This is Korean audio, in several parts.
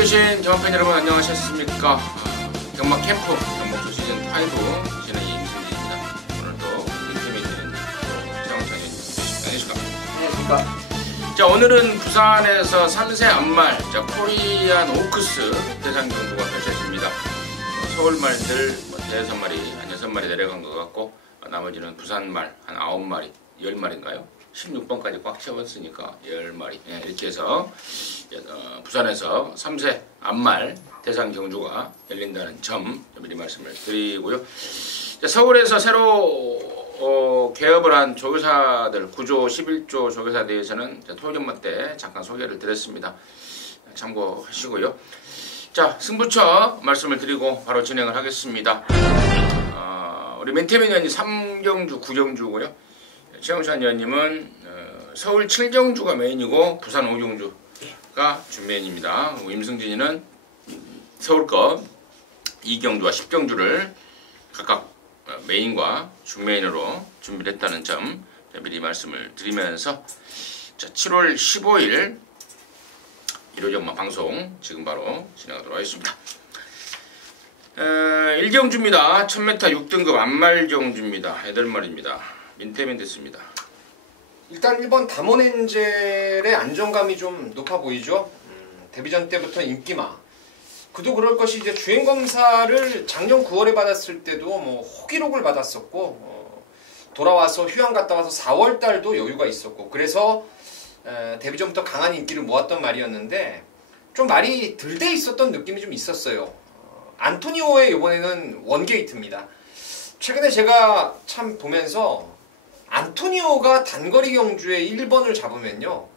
계신 경마팬 여러분 안녕하셨습니까? 경마 캠프 경마투 시즌 5 진행의 임승진입니다. 오늘도 인터뷰에 있는 최영찬 의원님 안녕하십니까? 자, 오늘은 부산에서 3세 암말 코리안 오크스 대상 경주가 펼쳐집니다. 서울말들 5마리, 한 6마리 내려간 것 같고 나머지는 부산말 한 9마리, 10마리인가요? 16번까지 꽉 채웠으니까 10마리 이렇게 해서 부산에서 3세 암말 대상 경주가 열린다는 점 미리 말씀을 드리고요. 서울에서 새로 개업을 한 조교사들 9조 11조 조교사에 대해서는 토요전마 때 잠깐 소개를 드렸습니다. 참고하시고요. 자, 승부처 말씀을 드리고 바로 진행을 하겠습니다. 우리 맨태민 의원이 3경주 9경주고요. 최영찬 의원님은 서울 7경주가 메인이고 부산 5경주가 준메인입니다. 임승진이는 서울권 2경주와 10경주를 각각 메인과 준메인으로 준비를 했다는 점 미리 말씀을 드리면서 자, 7월 15일 일요전마 방송 지금 바로 진행하도록 하겠습니다. 1경주입니다. 1000m 6등급 암말경주입니다. 8마리입니다. 민태민 됐습니다. 일단 1번 담원엔젤의 안정감이 좀 높아 보이죠. 데뷔전 때부터 인기마. 그도 그럴 것이 이제 주행검사를 작년 9월에 받았을 때도 뭐 호기록을 받았었고 돌아와서 휴양 갔다 와서 4월 달도 여유가 있었고 그래서 데뷔전부터 강한 인기를 모았던 말이었는데 좀 말이 들돼 있었던 느낌이 좀 있었어요. 안토니오의 이번에는 원게이트입니다. 최근에 제가 참 보면서 안토니오가 단거리 경주에 1번을 잡으면요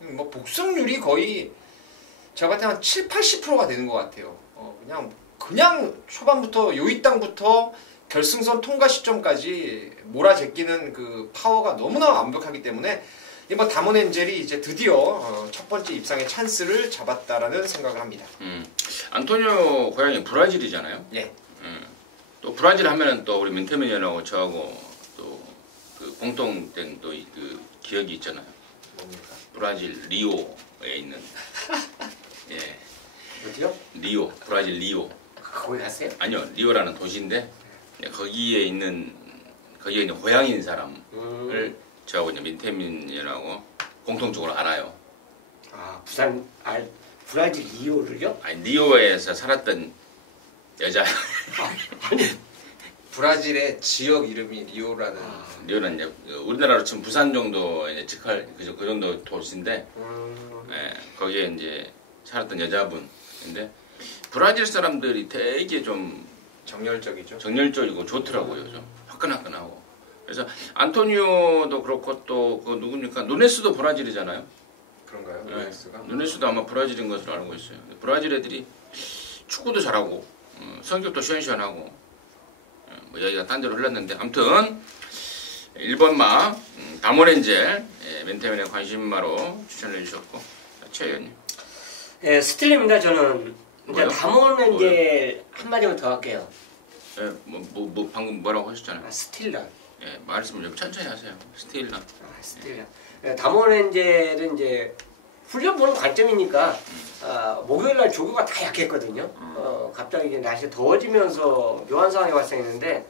뭐 복승률이 거의 제가 봤을 때 한 7, 80%가 되는 것 같아요. 그냥 초반부터 요이땅부터 결승선 통과 시점까지 몰아제끼는 그 파워가 너무나 완벽하기 때문에 이번 담원엔젤이 이제 드디어 첫 번째 입상의 찬스를 잡았다라는 생각을 합니다. 안토니오 고향이 브라질이잖아요. 예. 또 브라질 하면은 또 우리 민태민이하고 저하고 그 공통된 또 그 기억이 있잖아요. 뭡니까? 브라질 리오에 있는 예. 어디요? 리오, 브라질 리오. 거기 갔어요? 아니요, 리오라는 도시인데 거기에 있는 고향인 사람을 저하고 이제 민태민이라고 공통적으로 알아요. 아, 브라질 리오를요? 아니, 리오에서 살았던 여자. 아니. 브라질의 지역 이름이 리오라는. 리오는 이제 우리나라로 치면 부산 정도 이제 직할 그 정도 도시인데, 예, 거기에 이제 살았던 여자분인데 브라질 사람들이 되게 좀 정열적이고 좋더라고요. 좀 화끈화끈하고. 그래서 안토니오도 그렇고 또 그 누굽니까? 누네스도 브라질이잖아요. 그런가요? 누네스가? 누네스도 아마 브라질인 것으로 알고 있어요. 브라질 애들이 축구도 잘하고 성격도 시원시원하고 뭐 여기가 딴 데로 흘렀는데 아무튼 1번마 담원엔젤 멘테민의 관심마로 추천해 주셨고 최 의원님. 예, 스틸입니다. 저는 이제 담원엔젤 한마디만 더 할게요. 예, 뭐 방금 뭐라고 하셨잖아요. 아, 스틸런. 예, 말씀을 좀 천천히 하세요. 스틸런. 아, 스틸런. 예, 담원엔젤은 이제 훈련 보는 관점이니까 목요일날 조교가 다 약했거든요. 갑자기 이제 날씨 더워지면서 묘한 상황이 발생했는데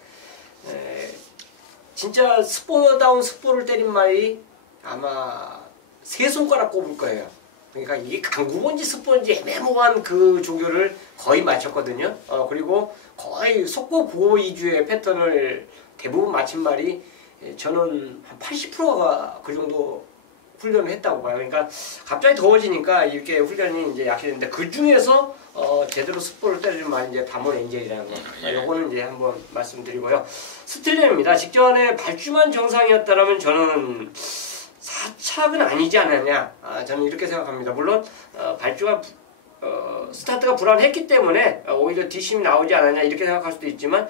진짜 스포다운 스포를 때린 말이 아마 3손가락 꼽을 거예요. 그러니까 이게 강구본지 스포인지 애매모호한 그 조교를 거의 맞췄거든요. 그리고 거의 속고 보호 위주의 패턴을 대부분 맞힌 말이 저는 한 80%가 그 정도 훈련을 했다고 봐요. 그러니까 갑자기 더워지니까 이렇게 훈련이 이제 약해졌는데 그 중에서 제대로 스포를 때리는 말이 이제 담원엔젤이라는 거. 요거는 이제 한번 말씀드리고요. 스틸lem입니다. 직전에 발주만 정상이었다라면 저는 사착은 아니지 않았냐. 저는 이렇게 생각합니다. 물론 발주가 스타트가 불안했기 때문에 오히려 뒷심이 나오지 않았냐 이렇게 생각할 수도 있지만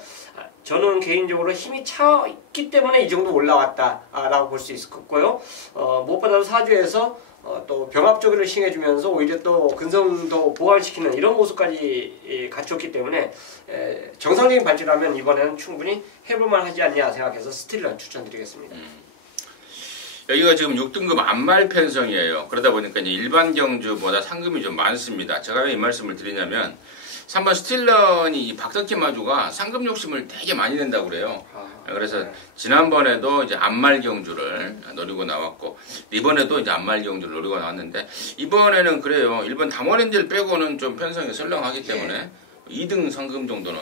저는 개인적으로 힘이 차있기 때문에 이 정도 올라왔다라고 볼 수 있을 것 같고요. 무엇보다도 사주에서 또 병합적으로 싱해주면서 오히려 또 근성도 보완시키는 이런 모습까지 갖췄기 때문에 정상적인 발주라면 이번에는 충분히 해볼만 하지 않냐 생각해서 스틸런 추천드리겠습니다. 여기가 지금 6등급 안말 편성이에요. 그러다 보니까 이제 일반 경주보다 상금이 좀 많습니다. 제가 왜 이 말씀을 드리냐면 3번 스틸런이 이 박덕희 마주가 상금 욕심을 되게 많이 낸다고 그래요. 그래서 지난번에도 이제 안말 경주를 노리고 나왔고 이번에도 이제 안말 경주를 노리고 나왔는데 이번에는 그래요. 일본 담원핸들 빼고는 좀 편성이 설렁하기 때문에 2등 상금 정도는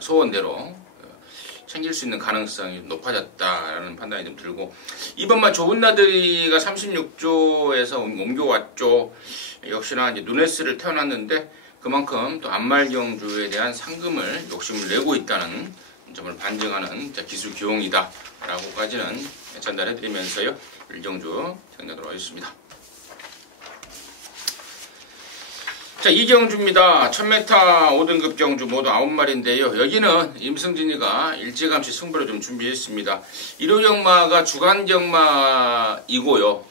소원대로 챙길 수 있는 가능성이 높아졌다라는 판단이 좀 들고 이번만 좁은 나들이가 36조에서 옮겨왔죠. 역시나 이제 누네스를 태어났는데 그만큼 또 안말 경주에 대한 상금을 욕심을 내고 있다는 점을 반증하는 기술 기용이다라고까지는 전달해드리면서요. 1경주 정리하도록 하겠습니다. 자, 2경주입니다. 1000m 5등급 경주 모두 9마리인데요. 여기는 임승진이가 일찌감치 승부를 좀 준비했습니다. 일요 경마가 주간 경마이고요.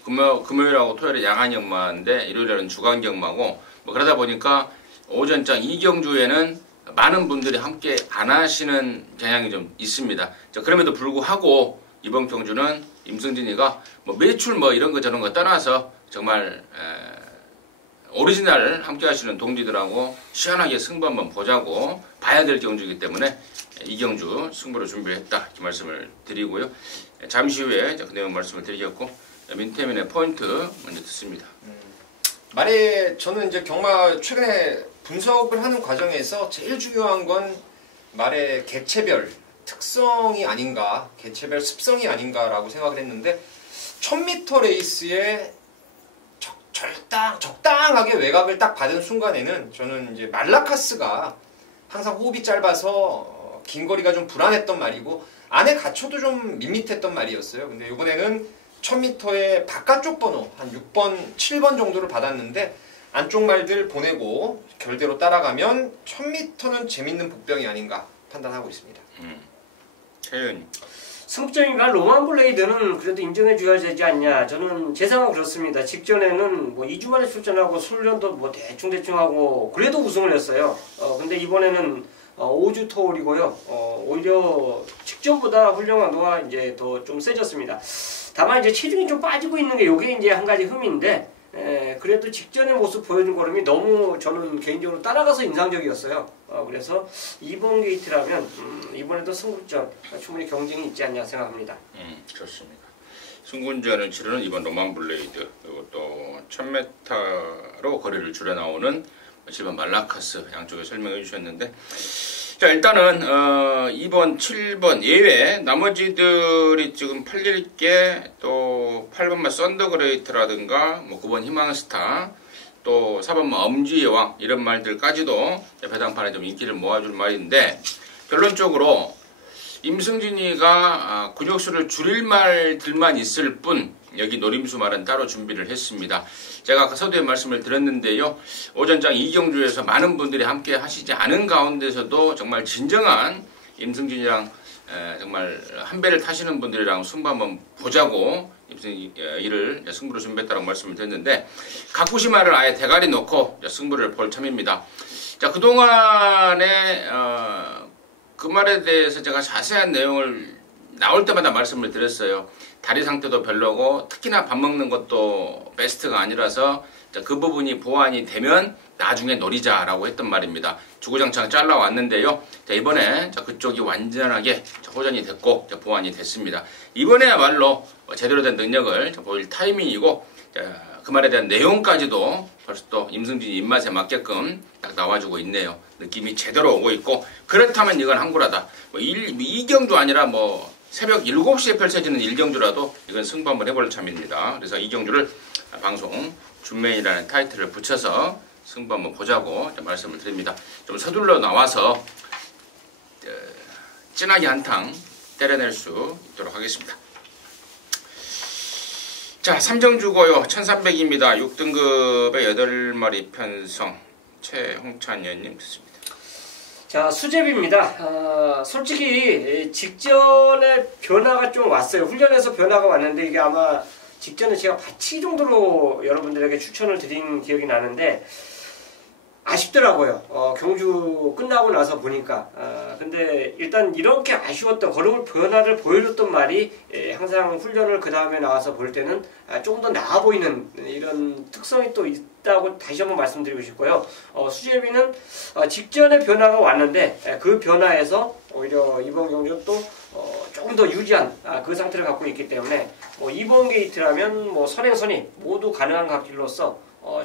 금요일하고 토요일에 야간 경마인데 일요일에는 주간 경마고 그러다 보니까 오전장 2경주에는 많은 분들이 함께 안 하시는 경향이 좀 있습니다. 자, 그럼에도 불구하고 이번 경주는 임승진이가 매출 이런 거 저런 거 떠나서 정말 오리지널 함께 하시는 동지들하고 시원하게 승부 한번 보자고 봐야 될 경주이기 때문에 이 경주 승부를 준비했다 이렇게 말씀을 드리고요. 잠시 후에 그 내용 말씀을 드리겠고 민태민의 포인트 먼저 듣습니다. 말에 저는 이제 경마 최근에 분석을 하는 과정에서 제일 중요한 건 말의 개체별 특성이 아닌가, 개체별 습성이 아닌가라고 생각을 했는데 1000m 레이스에 적당하게 외곽을 딱 받은 순간에는 저는 이제 말라카스가 항상 호흡이 짧아서 긴 거리가 좀 불안했던 말이고 안에 갇혀도 좀 밋밋했던 말이었어요. 근데 이번에는 1000m의 바깥쪽 번호 한 6번, 7번 정도를 받았는데 안쪽 말들 보내고 결대로 따라가면 1000m는 재밌는 복병이 아닌가 판단하고 있습니다. 태연이 승부점이가 로만블레이드는 그래도 인정해줘야 되지 않냐. 저는 제 생각은 그렇습니다. 직전에는 2주 만에 출전하고 훈련도 대충 하고 그래도 우승을 했어요. 근데 이번에는 5주 토울이고요. 오히려 직전보다 훈련 강도가 이제 더 좀 세졌습니다. 다만 이제 체중이 좀 빠지고 있는 게 요게 이제 한 가지 흠인데 그래도 직전의 모습 보여준 걸음이 너무 저는 개인적으로 따라가서 인상적이었어요. 그래서 2번 게이트라면 이번에도 승부전 충분히 경쟁이 있지 않냐 생각합니다. 좋습니다. 승군전을 치르는 이번 로만블레이드 그리고 또 1000m로 거리를 줄여 나오는 7번 말라카스 양쪽에 설명해 주셨는데 자 일단은 2번, 7번 예외 나머지들이 지금 팔릴게 또 8번만 썬더그레이트라든가 9번 희망스타 또 4번 엄지의 왕 이런 말들까지도 배당판에 좀 인기를 모아줄 말인데 결론적으로 임승진이가 근육수를 줄일 말들만 있을 뿐 여기 노림수 말은 따로 준비를 했습니다. 제가 아까 서두에 말씀을 드렸는데요. 오전장 2경주에서 많은 분들이 함께 하시지 않은 가운데서도 정말 진정한 임승진이랑 정말 한 배를 타시는 분들이랑 승부 한번 보자고 이를 승부를 준비했다고 말씀을 드렸는데 가쿠시마를 아예 대가리 놓고 승부를 볼 참입니다. 자 그동안에 그 말에 대해서 제가 자세한 내용을 나올 때마다 말씀을 드렸어요. 다리 상태도 별로고 특히나 밥 먹는 것도 베스트가 아니라서 그 부분이 보완이 되면 나중에 노리자라고 했던 말입니다. 주구장창 잘라왔는데요. 자, 이번에 그쪽이 완전하게 호전이 됐고 보완이 됐습니다. 이번에야말로 제대로 된 능력을 보일 타이밍이고 그 말에 대한 내용까지도 벌써 또 임승진이 입맛에 맞게끔 딱 나와주고 있네요. 느낌이 제대로 오고 있고 그렇다면 이건 한구라다. 2경주 아니라 새벽 7시에 펼쳐지는 1경주라도 이건 승부 한번 해볼 참입니다. 그래서 2경주를 방송 준메이라는 타이틀을 붙여서 승부 한번 보자고 말씀을 드립니다. 좀 서둘러 나와서 진하게 한탕 때려낼 수 있도록 하겠습니다. 자, 3경주고요. 1300입니다. 6등급의 8마리 편성 최홍찬 위원님 듣습니다. 자, 수제비입니다. 솔직히 직전에 변화가 좀 왔어요. 훈련에서 변화가 왔는데 이게 아마 직전에 제가 바치 정도로 여러분들에게 추천을 드린 기억이 나는데 아쉽더라고요. 경주 끝나고 나서 보니까. 근데 일단 이렇게 아쉬웠던 걸음을 변화를 보여줬던 말이 항상 훈련을 그 다음에 나와서 볼 때는 조금 더 나아 보이는 이런 특성이 또 있다고 다시 한번 말씀드리고 싶고요. 수제비는 직전에 변화가 왔는데 그 변화에서 오히려 이번 경주는 또 조금 더 유지한 그 상태를 갖고 있기 때문에 이번 게이트라면 선행선이 모두 가능한 갓길로서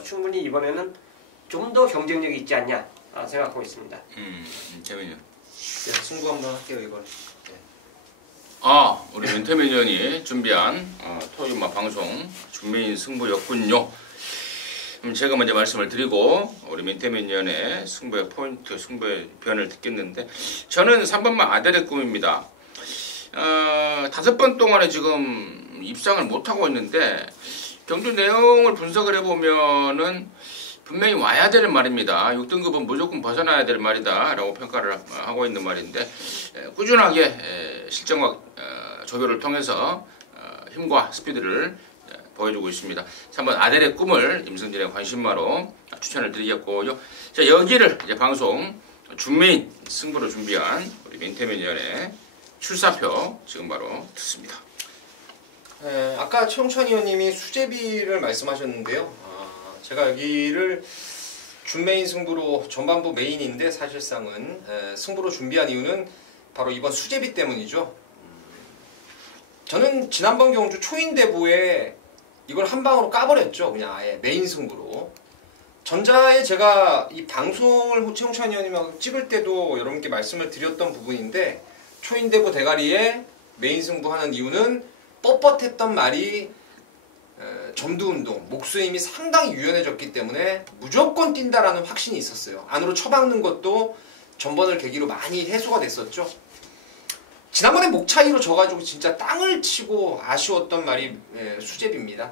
충분히 이번에는 좀 더 경쟁력이 있지 않냐 생각하고 있습니다. 재민이. 네, 승부 한번 할게요 이걸. 네. 우리 윤태민 의원이 준비한 토요일 방송 준메인 승부였군요. 제가 먼저 말씀을 드리고 우리 민태민 의원의 승부의 포인트, 승부의 변을 듣겠는데 저는 3번만 아델의 꿈입니다. 5번 동안에 지금 입상을 못하고 있는데 경주 내용을 분석을 해보면은 분명히 와야 될 말입니다. 6등급은 무조건 벗어나야 될 말이다 라고 평가를 하고 있는 말인데 꾸준하게 실전과 조교를 통해서 힘과 스피드를 보여주고 있습니다. 3번 아델의 꿈을 임성진의 관심마로 추천을 드리겠고요. 자, 여기를 이제 방송 준메인 승부로 준비한 우리 민태민 의원의 출사표 지금 바로 듣습니다. 아까 최용찬 의원님이 수제비를 말씀하셨는데요. 제가 여기를 준메인 승부로 전반부 메인인데 사실상은 승부로 준비한 이유는 바로 이번 수제비 때문이죠. 저는 지난번 경주 초인대부에 이걸 한 방으로 까버렸죠. 그냥 아예 메인 승부로. 전자에 제가 이 방송을 최용찬 의원님하고 찍을 때도 여러분께 말씀을 드렸던 부분인데 초인대부 대가리에 메인 승부하는 이유는 뻣뻣했던 말이 점두운동, 목수임이 상당히 유연해졌기 때문에 무조건 뛴다라는 확신이 있었어요. 안으로 쳐박는 것도 전번을 계기로 많이 해소가 됐었죠. 지난번에 목 차이로 져가지고 진짜 땅을 치고 아쉬웠던 말이 수제비입니다.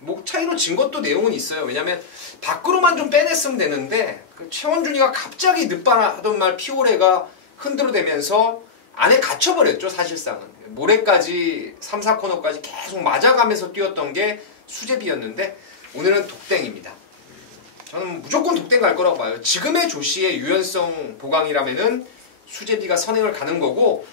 목 차이로 진 것도 내용은 있어요. 왜냐면 밖으로만 좀 빼냈으면 되는데 최원준이가 갑자기 늦바라던 말 피오레가 흔들어대면서 안에 갇혀버렸죠. 사실상은. 모래까지 3, 4코너까지 계속 맞아가면서 뛰었던 게 수제비였는데 오늘은 독땡입니다. 저는 무조건 독땡 갈 거라고 봐요. 지금의 조시의 유연성 보강이라면은 수제비가 선행을 가는 거고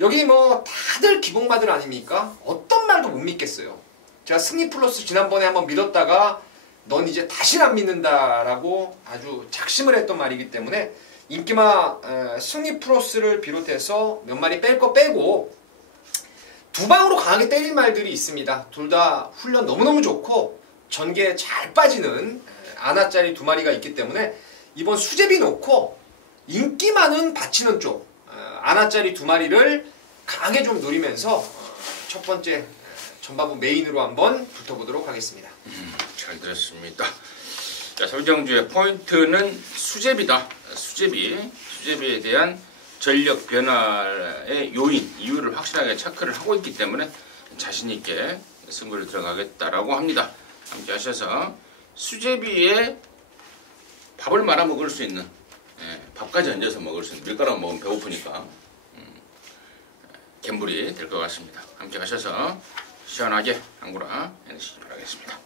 여기 다들 기복마들 아닙니까? 어떤 말도 못 믿겠어요. 제가 승리 플러스 지난번에 한번 믿었다가 넌 이제 다시는 안 믿는다라고 아주 작심을 했던 말이기 때문에 인기마 승리 플러스를 비롯해서 몇 마리 뺄 거 빼고 두 방으로 강하게 때릴 말들이 있습니다. 둘 다 훈련 너무너무 좋고 전개에 잘 빠지는 아나짜리 두 마리가 있기 때문에 이번 수제비 놓고 인기만은 받치는 쪽 아나짜리 두 마리를 강하게 좀 노리면서 첫 번째 전반부 메인으로 한번 붙어보도록 하겠습니다. 잘 들었습니다. 자, 서울경주의 포인트는 수제비다. 수제비에 대한 전력 변화의 요인, 이유를 확실하게 체크를 하고 있기 때문에 자신있게 승부를 들어가겠다라고 합니다. 함께 하셔서 수제비에 밥을 말아 먹을 수 있는, 밥까지 얹어서 먹을 수 있는, 밀가루 먹으면 배고프니까 갬블이 될 것 같습니다. 함께 하셔서 시원하게 한구라 해주시기 바라겠습니다.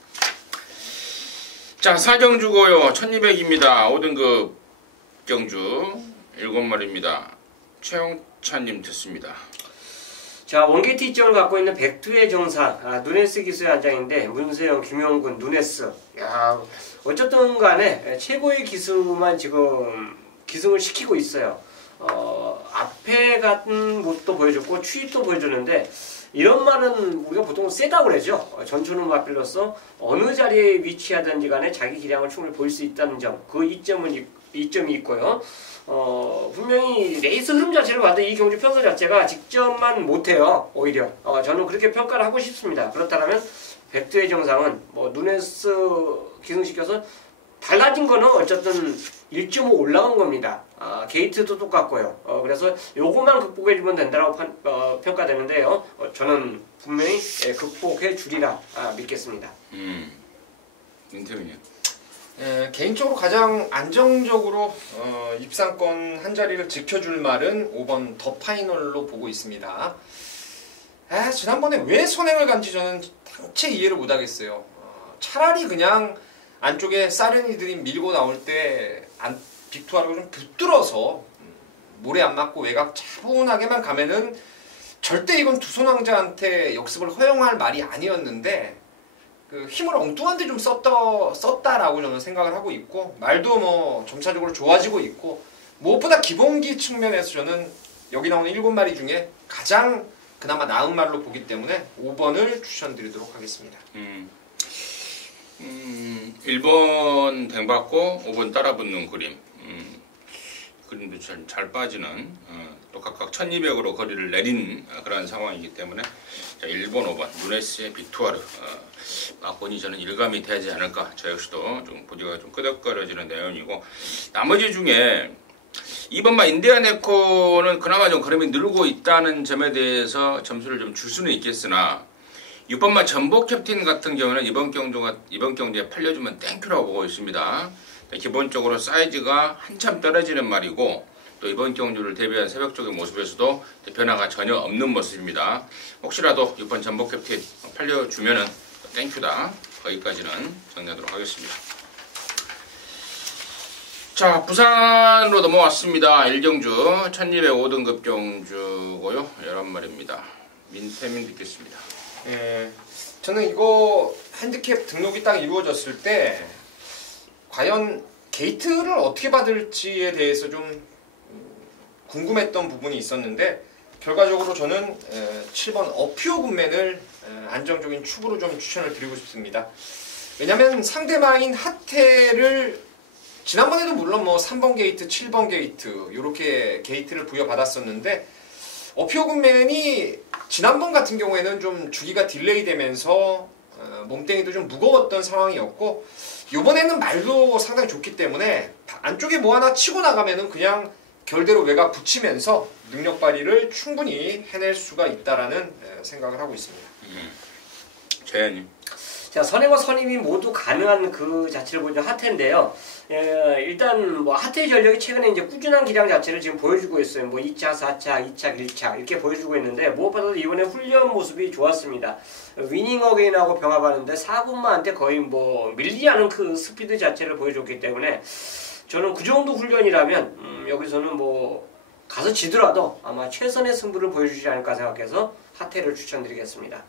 자, 4경주고요. 1200입니다. 5등급 경주 7마리입니다. 최용찬님 듣습니다. 자, 원게이트 이점을 갖고 있는 백두의 정상 누네스 기수의 한 장인데 문세영, 김용군, 누네스. 야, 어쨌든 간에 최고의 기수만 지금 기승을 시키고 있어요. 앞에 같은 모습도 보여줬고 추입도 보여주는데 이런 말은 우리가 보통 세다고 그러죠. 전초는 맞빌로서 어느 자리에 위치하든지 간에 자기 기량을 충분히 보일 수 있다는 점, 그 이점이 있고요. 분명히 레이스 흐름 자체를 봐도 이 경주 평가 자체가 직전만 못해요. 오히려 저는 그렇게 평가를 하고 싶습니다. 그렇다면 백두의 정상은 누네스 기승시켜서 달라진 거는 어쨌든 1.5 올라온 겁니다. 게이트도 똑같고요. 그래서 요것만 극복해주면 된다고 평가되는데요. 저는 분명히 극복해 주리라 믿겠습니다. 민태민이요. 개인적으로 가장 안정적으로 입상권 한 자리를 지켜줄 말은 5번 더 파이널로 보고 있습니다. 지난번에 왜 선행을 간지 저는 당체 이해를 못하겠어요. 차라리 그냥 안쪽에 사르니들이 밀고 나올 때 빅투아르가 좀 붙들어서 모래 안 맞고 외곽 차분하게만 가면은 절대 이건 두손 왕자한테 역습을 허용할 말이 아니었는데 그 힘을 엉뚱한데 좀 썼다라고 저는 생각을 하고 있고 말도 뭐 점차적으로 좋아지고 있고 무엇보다 기본기 측면에서 저는 여기 나오는 7마리 중에 가장 그나마 나은 말로 보기 때문에 5번을 추천드리도록 하겠습니다. 1번 댕받고 5번 따라붙는 그림. 그림도 잘 빠지는 또 각각 1200으로 거리를 내린 그런 상황이기 때문에 자, 1번, 5번 누네스의 빅투아르 막권이 저는 일감이 되지 않을까. 저 역시도 좀 보기가 좀 끄덕거려지는 내용이고 나머지 중에 2번만 인디아네코는 그나마 좀 걸음이 늘고 있다는 점에 대해서 점수를 좀 줄 수는 있겠으나 6번만 전복 캡틴 같은 경우는 이번 경기에 팔려주면 땡큐라고 보고 있습니다. 기본적으로 사이즈가 한참 떨어지는 말이고 또 이번 경주를 대비한 새벽적인 모습에서도 변화가 전혀 없는 모습입니다. 혹시라도 6번 전복 캡틴 팔려주면은 땡큐다. 거기까지는 정리하도록 하겠습니다. 자, 부산으로 넘어왔습니다. 1경주 1205등급 경주고요. 11마리입니다. 민태민 듣겠습니다. 저는 이거 핸디캡 등록이 딱 이루어졌을 때 과연 게이트를 어떻게 받을지에 대해서 좀 궁금했던 부분이 있었는데 결과적으로 저는 7번 어퓨어 굿맨을 안정적인 축으로 좀 추천을 드리고 싶습니다. 왜냐면 상대방인 하태를 지난번에도 물론 뭐 3번 게이트, 7번 게이트 이렇게 게이트를 부여받았었는데 어퓨어 굿맨이 지난번 같은 경우에는 좀 주기가 딜레이 되면서 몸땡이도 좀 무거웠던 상황이었고 이번에는 말도 상당히 좋기 때문에 안쪽에 뭐 하나 치고 나가면은 그냥 결대로 외곽 붙이면서 능력 발휘를 충분히 해낼 수가 있다라는 생각을 하고 있습니다. 재현님. 자, 선행과 선임이 모두 가능한 그 자체를 보여준 하태인데요. 일단 뭐 하태의 전력이 최근에 이제 꾸준한 기량 자체를 지금 보여주고 있어요. 뭐 2차, 4차, 2차, 1차 이렇게 보여주고 있는데 무엇보다도 이번에 훈련 모습이 좋았습니다. 위닝 어게인하고 병합하는데 4군마한테 거의 뭐 밀리지 않은 그 스피드 자체를 보여줬기 때문에 저는 그 정도 훈련이라면 여기서는 뭐 가서 지더라도 아마 최선의 승부를 보여주지 않을까 생각해서 하태를 추천드리겠습니다.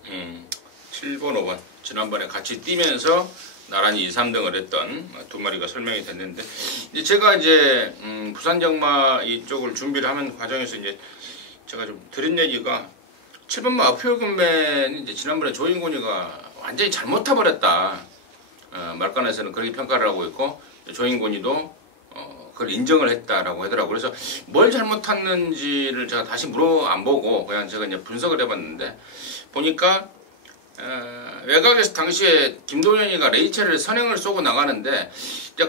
7번, 5번 지난번에 같이 뛰면서 나란히 2, 3등을 했던 두 마리가 설명이 됐는데 이제 제가 이제 부산 정마 이쪽을 준비를 하는 과정에서 이제 제가 좀 들은 얘기가 7번마 어퓨어금맨이 이제 지난번에 조인곤이가 완전히 잘못 타버렸다. 말간에서는 그렇게 평가를 하고 있고 조인곤이도 그걸 인정을 했다라고 하더라고요. 그래서 뭘 잘못 탔는지를 제가 다시 안 보고 그냥 제가 이제 분석을 해봤는데 보니까 외곽에서 당시에 김동현이가 레이첼을 선행을 쏘고 나가는데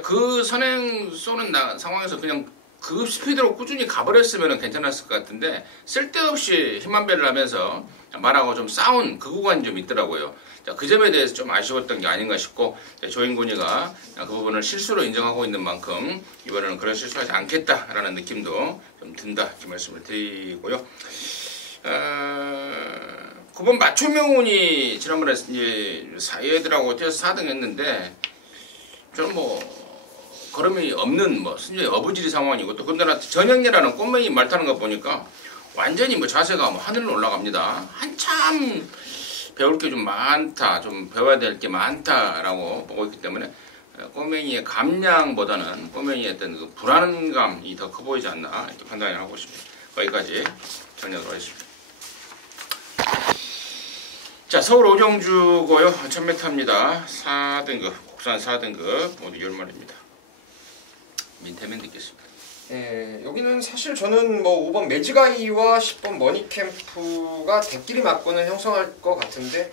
그 선행 쏘는 상황에서 그냥 그 스피드로 꾸준히 가버렸으면 괜찮았을 것 같은데 쓸데없이 힘만배를 하면서 말하고 좀 싸운 그 구간이 좀 있더라고요. 그 점에 대해서 좀 아쉬웠던 게 아닌가 싶고 조인곤이가 그 부분을 실수로 인정하고 있는 만큼 이번에는 그런 실수하지 않겠다라는 느낌도 좀 든다 이 말씀을 드리고요. 9번 맞춤명운이 지난번에 이제 얘들하고 뛰어서 4등 했는데 저는 뭐 걸음이 없는 뭐 순전히 어부지리 상황이고 또 근데나 전형이라는 꽃맹이 말 타는 거 보니까 완전히 뭐 자세가 뭐 하늘로 올라갑니다. 한참 배울 게 좀 많다, 좀 배워야 될 게 많다라고 보고 있기 때문에 꼬맹이의 감량보다는 꼬맹이의 어떤 그 불안감이 더 커 보이지 않나 이렇게 판단을 하고 있습니다. 거기까지 정리하도록 하겠습니다. 자, 서울 오정주고요. 1000m입니다. 4등급, 국산 4등급 모두 10마리입니다. 민태맨 듣겠습니다. 여기는 사실 저는 뭐 5번 매지가이와 10번 머니캠프가 대끼리 맞고는 형성할 것 같은데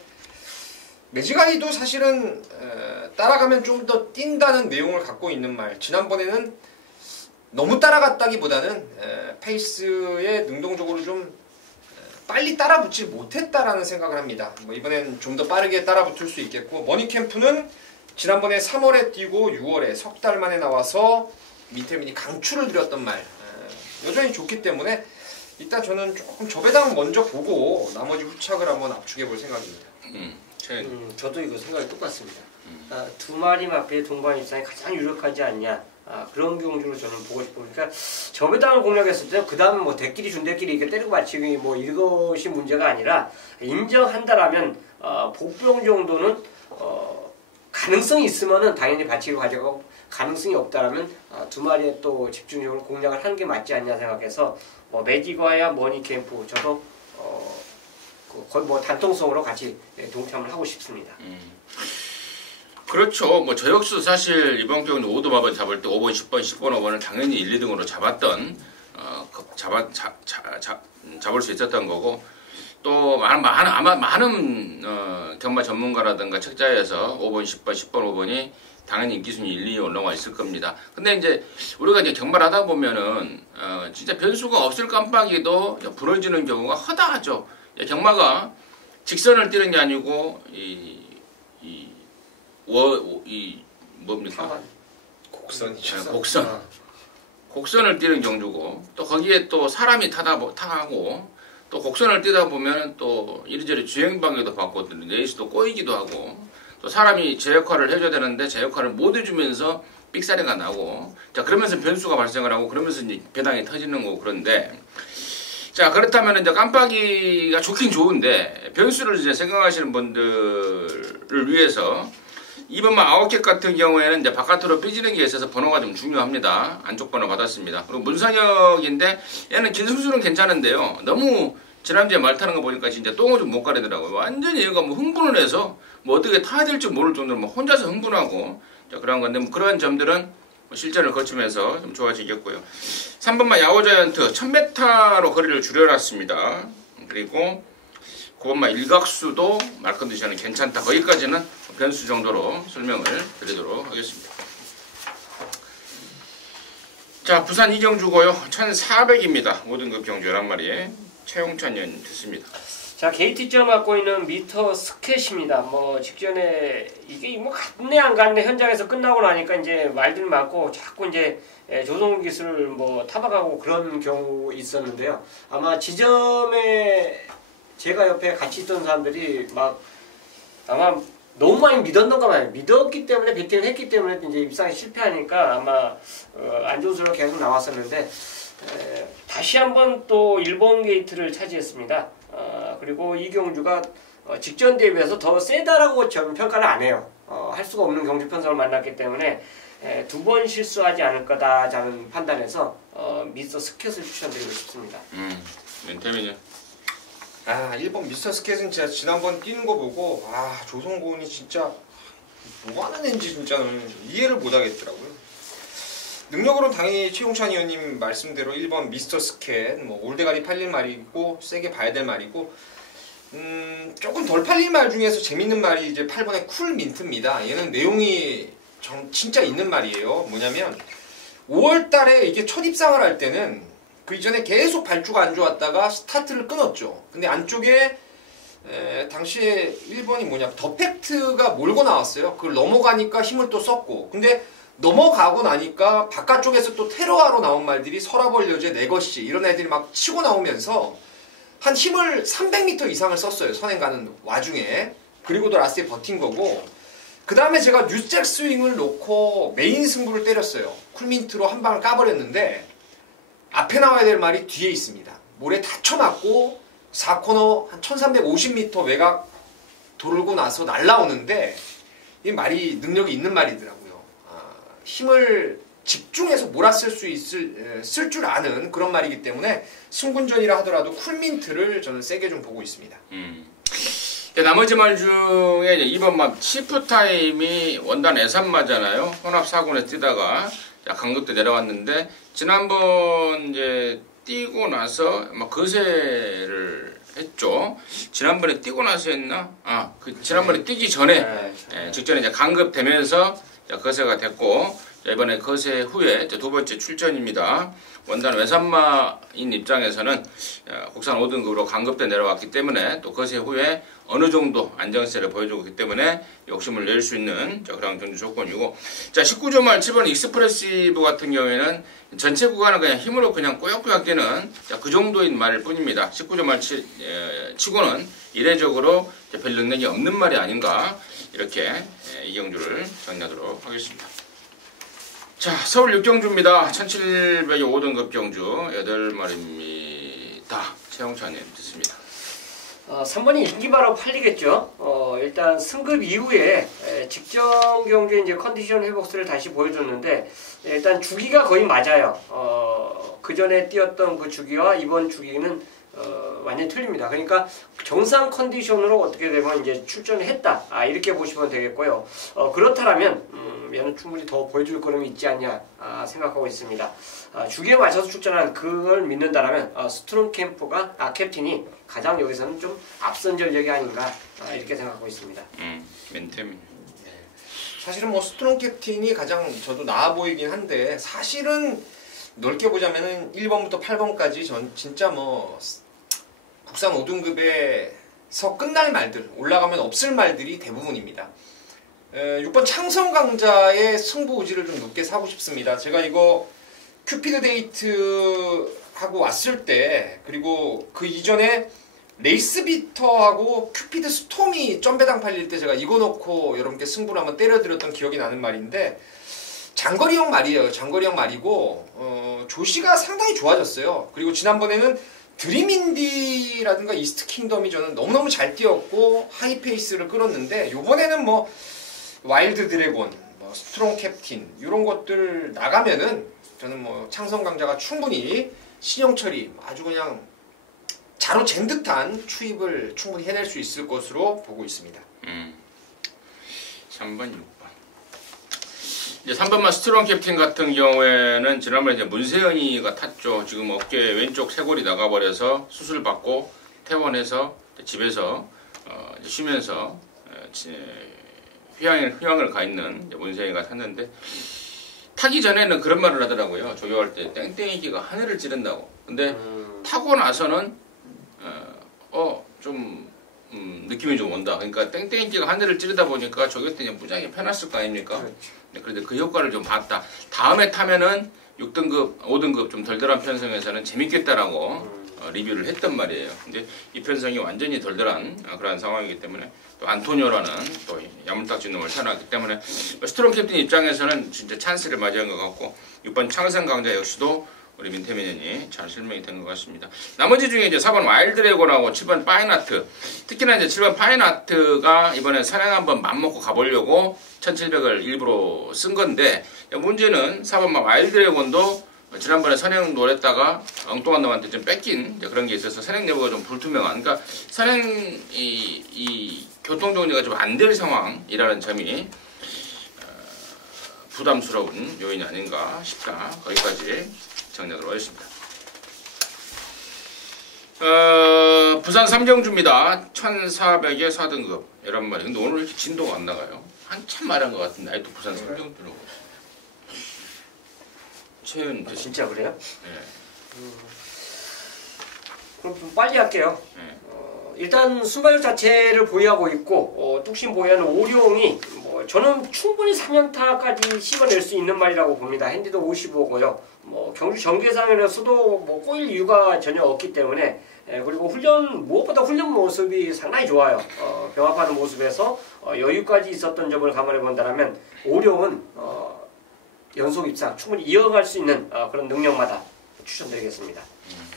매지가이도 사실은 따라가면 좀 더 뛴다는 내용을 갖고 있는 말. 지난번에는 너무 따라갔다기보다는 페이스에 능동적으로 좀 빨리 따라붙지 못했다라는 생각을 합니다. 뭐 이번엔 좀 더 빠르게 따라붙을 수 있겠고 머니캠프는 지난번에 3월에 뛰고 6월에 석 달 만에 나와서 민태민이 강추를 드렸던 말 여전히 좋기 때문에 일단 저는 조금 저 배당 먼저 보고 나머지 후착을 한번 압축해 볼 생각입니다. 저도 이거 생각이 똑같습니다. 두 마리 마필 동반 입상이 가장 유력하지 않냐. 그런 경주로 저는 보고 싶고, 그러니까 저배당을 공략했을 때 그 다음에 뭐 대끼리 준대끼리 이렇게 때리고 맞추기 뭐 이것이 문제가 아니라 인정한다라면 복병 정도는 가능성이 있으면은 당연히 받치기로 가져가고 가능성이 없다라면 두 마리에 또 집중적으로 공략을 하는 게 맞지 않냐 생각해서 매직와야 머니 캠프 저도 거의 뭐 단통성으로 같이 동참을 하고 싶습니다. 그렇죠. 뭐 저 역시도 사실 이번 경우는 5도밥을 잡을 때 5번, 10번, 10번, 5번을 당연히 1, 2등으로 잡았던 잡을 수 있었던 거고 또 아마 많은 경마 전문가라든가 책자에서 5번, 10번, 10번, 5번이 당연히 인기순위 1, 2위 올라와 있을 겁니다. 근데 이제 우리가 이제 경마를 하다 보면은 진짜 변수가 없을 깜빡이도 부러지는 경우가 허다하죠. 경마가 직선을 뛰는 게 아니고 뭡니까? 곡선이죠. 곡선을 뛰는 경주고 또 거기에 또 사람이 타고 또 곡선을 뛰다 보면 또 이리저리 주행방해도 받고 레이스도 꼬이기도 하고 또 사람이 제 역할을 해줘야 되는데 제 역할을 못 해주면서 삑사리가 나고 자 그러면서 변수가 발생을 하고 그러면서 이제 배당이 터지는 거고 그런데 자 그렇다면 이제 깜빡이가 좋긴 좋은데 변수를 이제 생각하시는 분들을 위해서 2번만 아웃캣 같은 경우에는 이제 바깥으로 삐지는 게 있어서 번호가 좀 중요합니다. 안쪽 번호 받았습니다. 그리고 문상혁인데 얘는 긴승수는 괜찮은데요. 너무 지난주에 말 타는 거 보니까 진짜 똥을 좀 못 가리더라고요. 완전히 얘가 뭐 흥분을 해서 뭐 어떻게 타야 될지 모를 정도로 뭐 혼자서 흥분하고 자 그런 건데 뭐 그런 점들은 뭐 실전을 거치면서 좀 좋아지겠고요. 3번만 야오자이언트 1000m로 거리를 줄여놨습니다. 그리고 9번만 일각수도 말 컨디션은 괜찮다. 거기까지는 변수 정도로 설명을 드리도록 하겠습니다. 자, 부산 이경주고요. 1400입니다. 모든 급 경주 11마리에 최용찬 연 됐습니다. 자, 게이트점 갖고 있는 미터 스켓입니다. 뭐 직전에 이게 뭐 갔네 안 갔네 현장에서 끝나고 나니까 이제 말들 많고 자꾸 이제 조성우 기술을 뭐 타박하고 그런 경우 있었는데요. 아마 지점에 제가 옆에 같이 있던 사람들이 막 아마 너무 많이 믿었는가 봐요. 믿었기 때문에 베팅을 했기 때문에 이제 입상에 실패하니까 아마 안 좋은 수로 계속 나왔었는데 다시 한번 또 일본 게이트를 차지했습니다. 그리고 이 경주가 직전 대비해서 더 세다라고 저는 평가를 안 해요. 할 수가 없는 경주 편성을 만났기 때문에 두 번 실수하지 않을 거다라는 판단에서 미스터 스켓을 추천드리고 싶습니다. 멘태민이요. 1번 미스터 스켓은 제가 지난번 뛰는 거 보고 조성곤이 진짜 뭐 하는 애인지 진짜는 이해를 못 하겠더라고요. 능력으로는 당연히 최용찬 의원님 말씀대로 1번 미스터 스켓 뭐 올대가리 팔릴 말이고 세게 봐야 될 말이고 조금 덜 팔릴 말 중에서 재밌는 말이 이제 8번의 쿨 민트입니다. 얘는 내용이 진짜 있는 말이에요. 뭐냐면 5월달에 이게 첫 입상을 할 때는 그 이전에 계속 발주가 안 좋았다가 스타트를 끊었죠. 근데 안쪽에 당시에 1번이 뭐냐 더팩트가 몰고 나왔어요. 그걸 넘어가니까 힘을 또 썼고 근데 넘어가고 나니까 바깥쪽에서 또 테러하러 나온 말들이 서라벌 여제 내것이 이런 애들이 막 치고 나오면서 한 힘을 300m 이상을 썼어요. 선행 가는 와중에. 그리고도 라스트에 버틴 거고 그 다음에 제가 뉴잭 스윙을 놓고 메인 승부를 때렸어요. 쿨민트로 한 방을 까버렸는데 앞에 나와야 될 말이 뒤에 있습니다. 모래 다 쳐맞고 4코너 한 1350m 외곽 돌고 나서 날라오는데 이 말이 능력이 있는 말이더라고요. 힘을 집중해서 몰아쓸 쓸 줄 아는 그런 말이기 때문에 승군전이라 하더라도 쿨민트를 저는 세게 좀 보고 있습니다. 나머지 말 중에 2번 막 치프타임이 원단 애산마잖아요. 혼합 4군에 뛰다가 강급대 내려왔는데 지난번 이제 뛰고 나서 막 거세를 했죠. 지난번에 뛰고 나서 했나? 지난번에 뛰기 전에 직전에 이제 강급되면서 거세가 됐고 자, 이번에 거세 후에 두 번째 출전입니다. 원단 외산마인 입장에서는 국산 5등급으로 강급대 내려왔기 때문에 또 거세 후에 어느 정도 안정세를 보여주고 있기 때문에 욕심을 낼 수 있는 그런 경주 조건이고, 자 19조 말 7번 익스프레시브 같은 경우에는 전체 구간은 그냥 힘으로 그냥 꾸역꾸역 뛰는 그 정도인 말일 뿐입니다. 19조 말 치고는 이례적으로 별 능력이 없는 말이 아닌가, 이렇게 이 경주를 정리하도록 하겠습니다. 자, 서울 6경주입니다. 1700의 5등급 경주 8마리입니다. 최영찬님 듣습니다. 3번이 인기바로 팔리겠죠. 일단 승급 이후에 직전 경기에 이제 컨디션 회복세를 다시 보여줬는데, 일단 주기가 거의 맞아요. 그 전에 뛰었던 그 주기와 이번 주기는 완전히 틀립니다. 그러니까 정상 컨디션으로 어떻게 되면 이제 출전을 했다, 이렇게 보시면 되겠고요. 그렇다면 얘는 충분히 더 보여줄 거름이 있지 않냐 생각하고 있습니다. 주기에 맞춰서 출전한 그걸 믿는다라면 스트롱 캠프가 캡틴이 가장 여기서는 좀 앞선 전력이 아닌가, 이렇게 생각하고 있습니다. 멘템. 사실은 뭐 스트롱 캡틴이 가장 저도 나아 보이긴 한데, 사실은 넓게 보자면은 1번부터 8번까지 전 진짜 뭐 국산 5등급에서 끝날 말들, 올라가면 없을 말들이 대부분입니다. 6번 창성강자의 승부 의지를 좀 높게 사고 싶습니다. 제가 이거 큐피드 데이트 하고 왔을 때, 그리고 그 이전에 레이스비터하고 큐피드 스톰이 점배당 팔릴 때 제가 이거 놓고 여러분께 승부를 한번 때려드렸던 기억이 나는 말인데, 장거리형 말이에요. 장거리형 말이고 조시가 상당히 좋아졌어요. 그리고 지난번에는 드림인디라든가 이스트 킹덤이 저는 너무너무 잘 뛰었고 하이페이스를 끌었는데, 요번에는 뭐 와일드 드래곤, 뭐 스트롱 캡틴 이런 것들 나가면은 저는 뭐 창성강자가 충분히 신영철이 아주 그냥 자로 잰 듯한 추입을 충분히 해낼 수 있을 것으로 보고 있습니다. 3번, 6번. 이제 3번만 스트롱 캡틴 같은 경우에는 지난번에 이제 문세현이가 탔죠. 지금 어깨 왼쪽 쇄골이 나가버려서 수술 받고 퇴원해서 집에서 쉬면서 휴양을 가 있는 문세현이가 탔는데, 타기 전에는 그런 말을 하더라고요. 조교할 때 땡땡이기가 하늘을 찌른다고. 근데 타고 나서는 좀 느낌이 좀 온다. 그러니까 땡땡이기가 하늘을 찌르다 보니까 조교 때 그냥 무지하게 편했을 거 아닙니까? 네, 그런데 그 효과를 좀 봤다. 다음에 타면은 6등급, 5등급 좀 덜덜한 편성에서는 재밌겠다라고 리뷰를 했단 말이에요. 근데 이 편성이 완전히 덜덜한 그런 상황이기 때문에, 또 안토니오라는 또 야물딱지 놈을 태어났기 때문에 스트롱 캡틴 입장에서는 진짜 찬스를 맞이한 것 같고, 6번 창성강자 역시도 우리 민태민이 잘 설명이 된 것 같습니다. 나머지 중에 이제 4번 와일드래곤하고 7번 파인아트, 특히나 이제 7번 파인아트가 이번에 선행 한번 맘먹고 가보려고 1700을 일부러 쓴 건데, 문제는 4번 와일드래곤도 지난번에 선행 노렸다가 엉뚱한 놈한테 좀 뺏긴 그런 게 있어서 선행 내부가 좀 불투명한, 그러니까 선행 이 교통 정리가 좀 안 될 상황이라는 점이 부담스러운 요인이 아닌가 싶다. 거기까지 정리하도록 하겠습니다. 부산 3경주입니다. 1400의 4등급 11마리. 근데 오늘 왜 이렇게 진도가 안 나가요? 한참 말한 것 같은데 아직도 부산 3경주로. 최은 진짜 그래요? 네. 그럼 좀 빨리 할게요. 네. 일단 순발력 자체를 보유하고 있고, 뚝심 보유하는 오룡이 저는 충분히 3연타까지 씹어낼 수 있는 말이라고 봅니다. 핸디도 55고요. 경주 전개상에서도 꼬일 이유가 전혀 없기 때문에, 그리고 무엇보다 훈련 모습이 상당히 좋아요. 병합하는 모습에서 여유까지 있었던 점을 감안해 본다면 오룡은 연속 입상 충분히 이어갈 수 있는 그런 능력마다 추천드리겠습니다.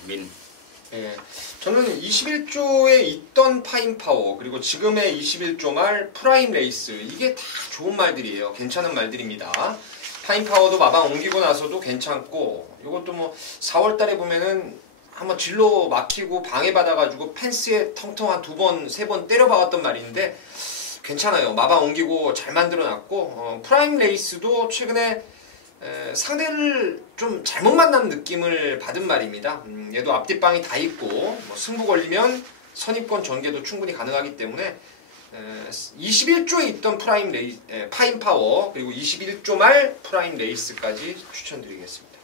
민. 예, 저는 21조에 있던 파인파워, 그리고 지금의 21조 말 프라임 레이스, 이게 다 좋은 말들이에요. 괜찮은 말들입니다. 파인파워도 마방 옮기고 나서도 괜찮고, 이것도 뭐 4월달에 보면은 한번 진로 막히고 방해받아가지고 펜스에 텅텅 한 2번, 3번 때려박았던 말인데 괜찮아요. 마방 옮기고 잘 만들어놨고, 프라임 레이스도 최근에 상대를 좀 잘못 만난 느낌을 받은 말입니다. 얘도 앞뒷방이 다 있고, 승부 걸리면 선입권 전개도 충분히 가능하기 때문에 21조에 있던 파인 파워 그리고 21조 말 프라임 레이스까지 추천드리겠습니다.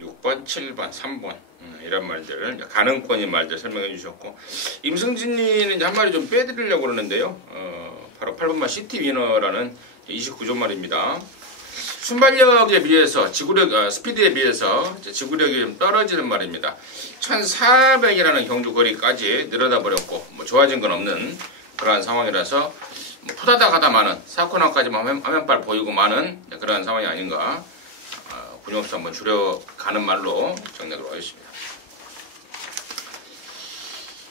6번, 7번, 3번 이런 말들 가능권인 말들 설명해 주셨고 임승진님은 이제 한 마리 좀 빼드리려고 그러는데요. 바로 8번만 시티 위너라는 29조 말입니다. 순발력에 비해서 스피드에 비해서 지구력이 좀 떨어지는 말입니다. 1400이라는 경주 거리까지 늘어나 버렸고 뭐 좋아진 건 없는 그러한 상황이라서 뭐 푸다닥 하다 마는 사코나까지만 화면빨 보이고 마는 그러한 상황이 아닌가. 군용수 한번 줄여가는 말로 정리하도록 하겠습니다.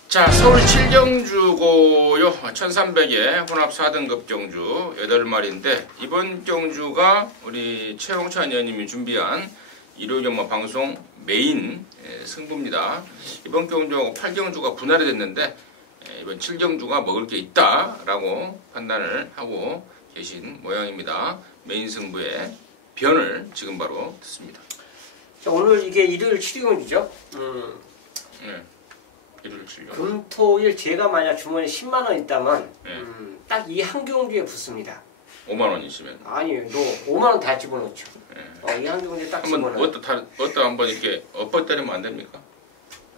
자, 서울 7경주고요. 1300에 혼합 4등급 경주 8마리인데 이번 경주가 우리 최홍찬 의원님이 준비한 일요경마 방송 메인 승부입니다. 이번 경주하고 8경주가 분할이 됐는데 이번 7경주가 먹을 게 있다라고 판단을 하고 계신 모양입니다. 메인 승부의 변을 지금 바로 듣습니다. 자, 오늘 이게 일요일 7경주죠. 네. 일요일 7경주. 금토일 제가 만약 주머니에 10만 원 있다면 네. 딱 이 한 경주에 붙습니다. 5만 원이시면. 아니요, 너 5만 원 다 집어넣죠. 네. 이 한 경주에 딱 한번 집어넣어요. 어떠 한번 이렇게 엎어 때리면 안 됩니까?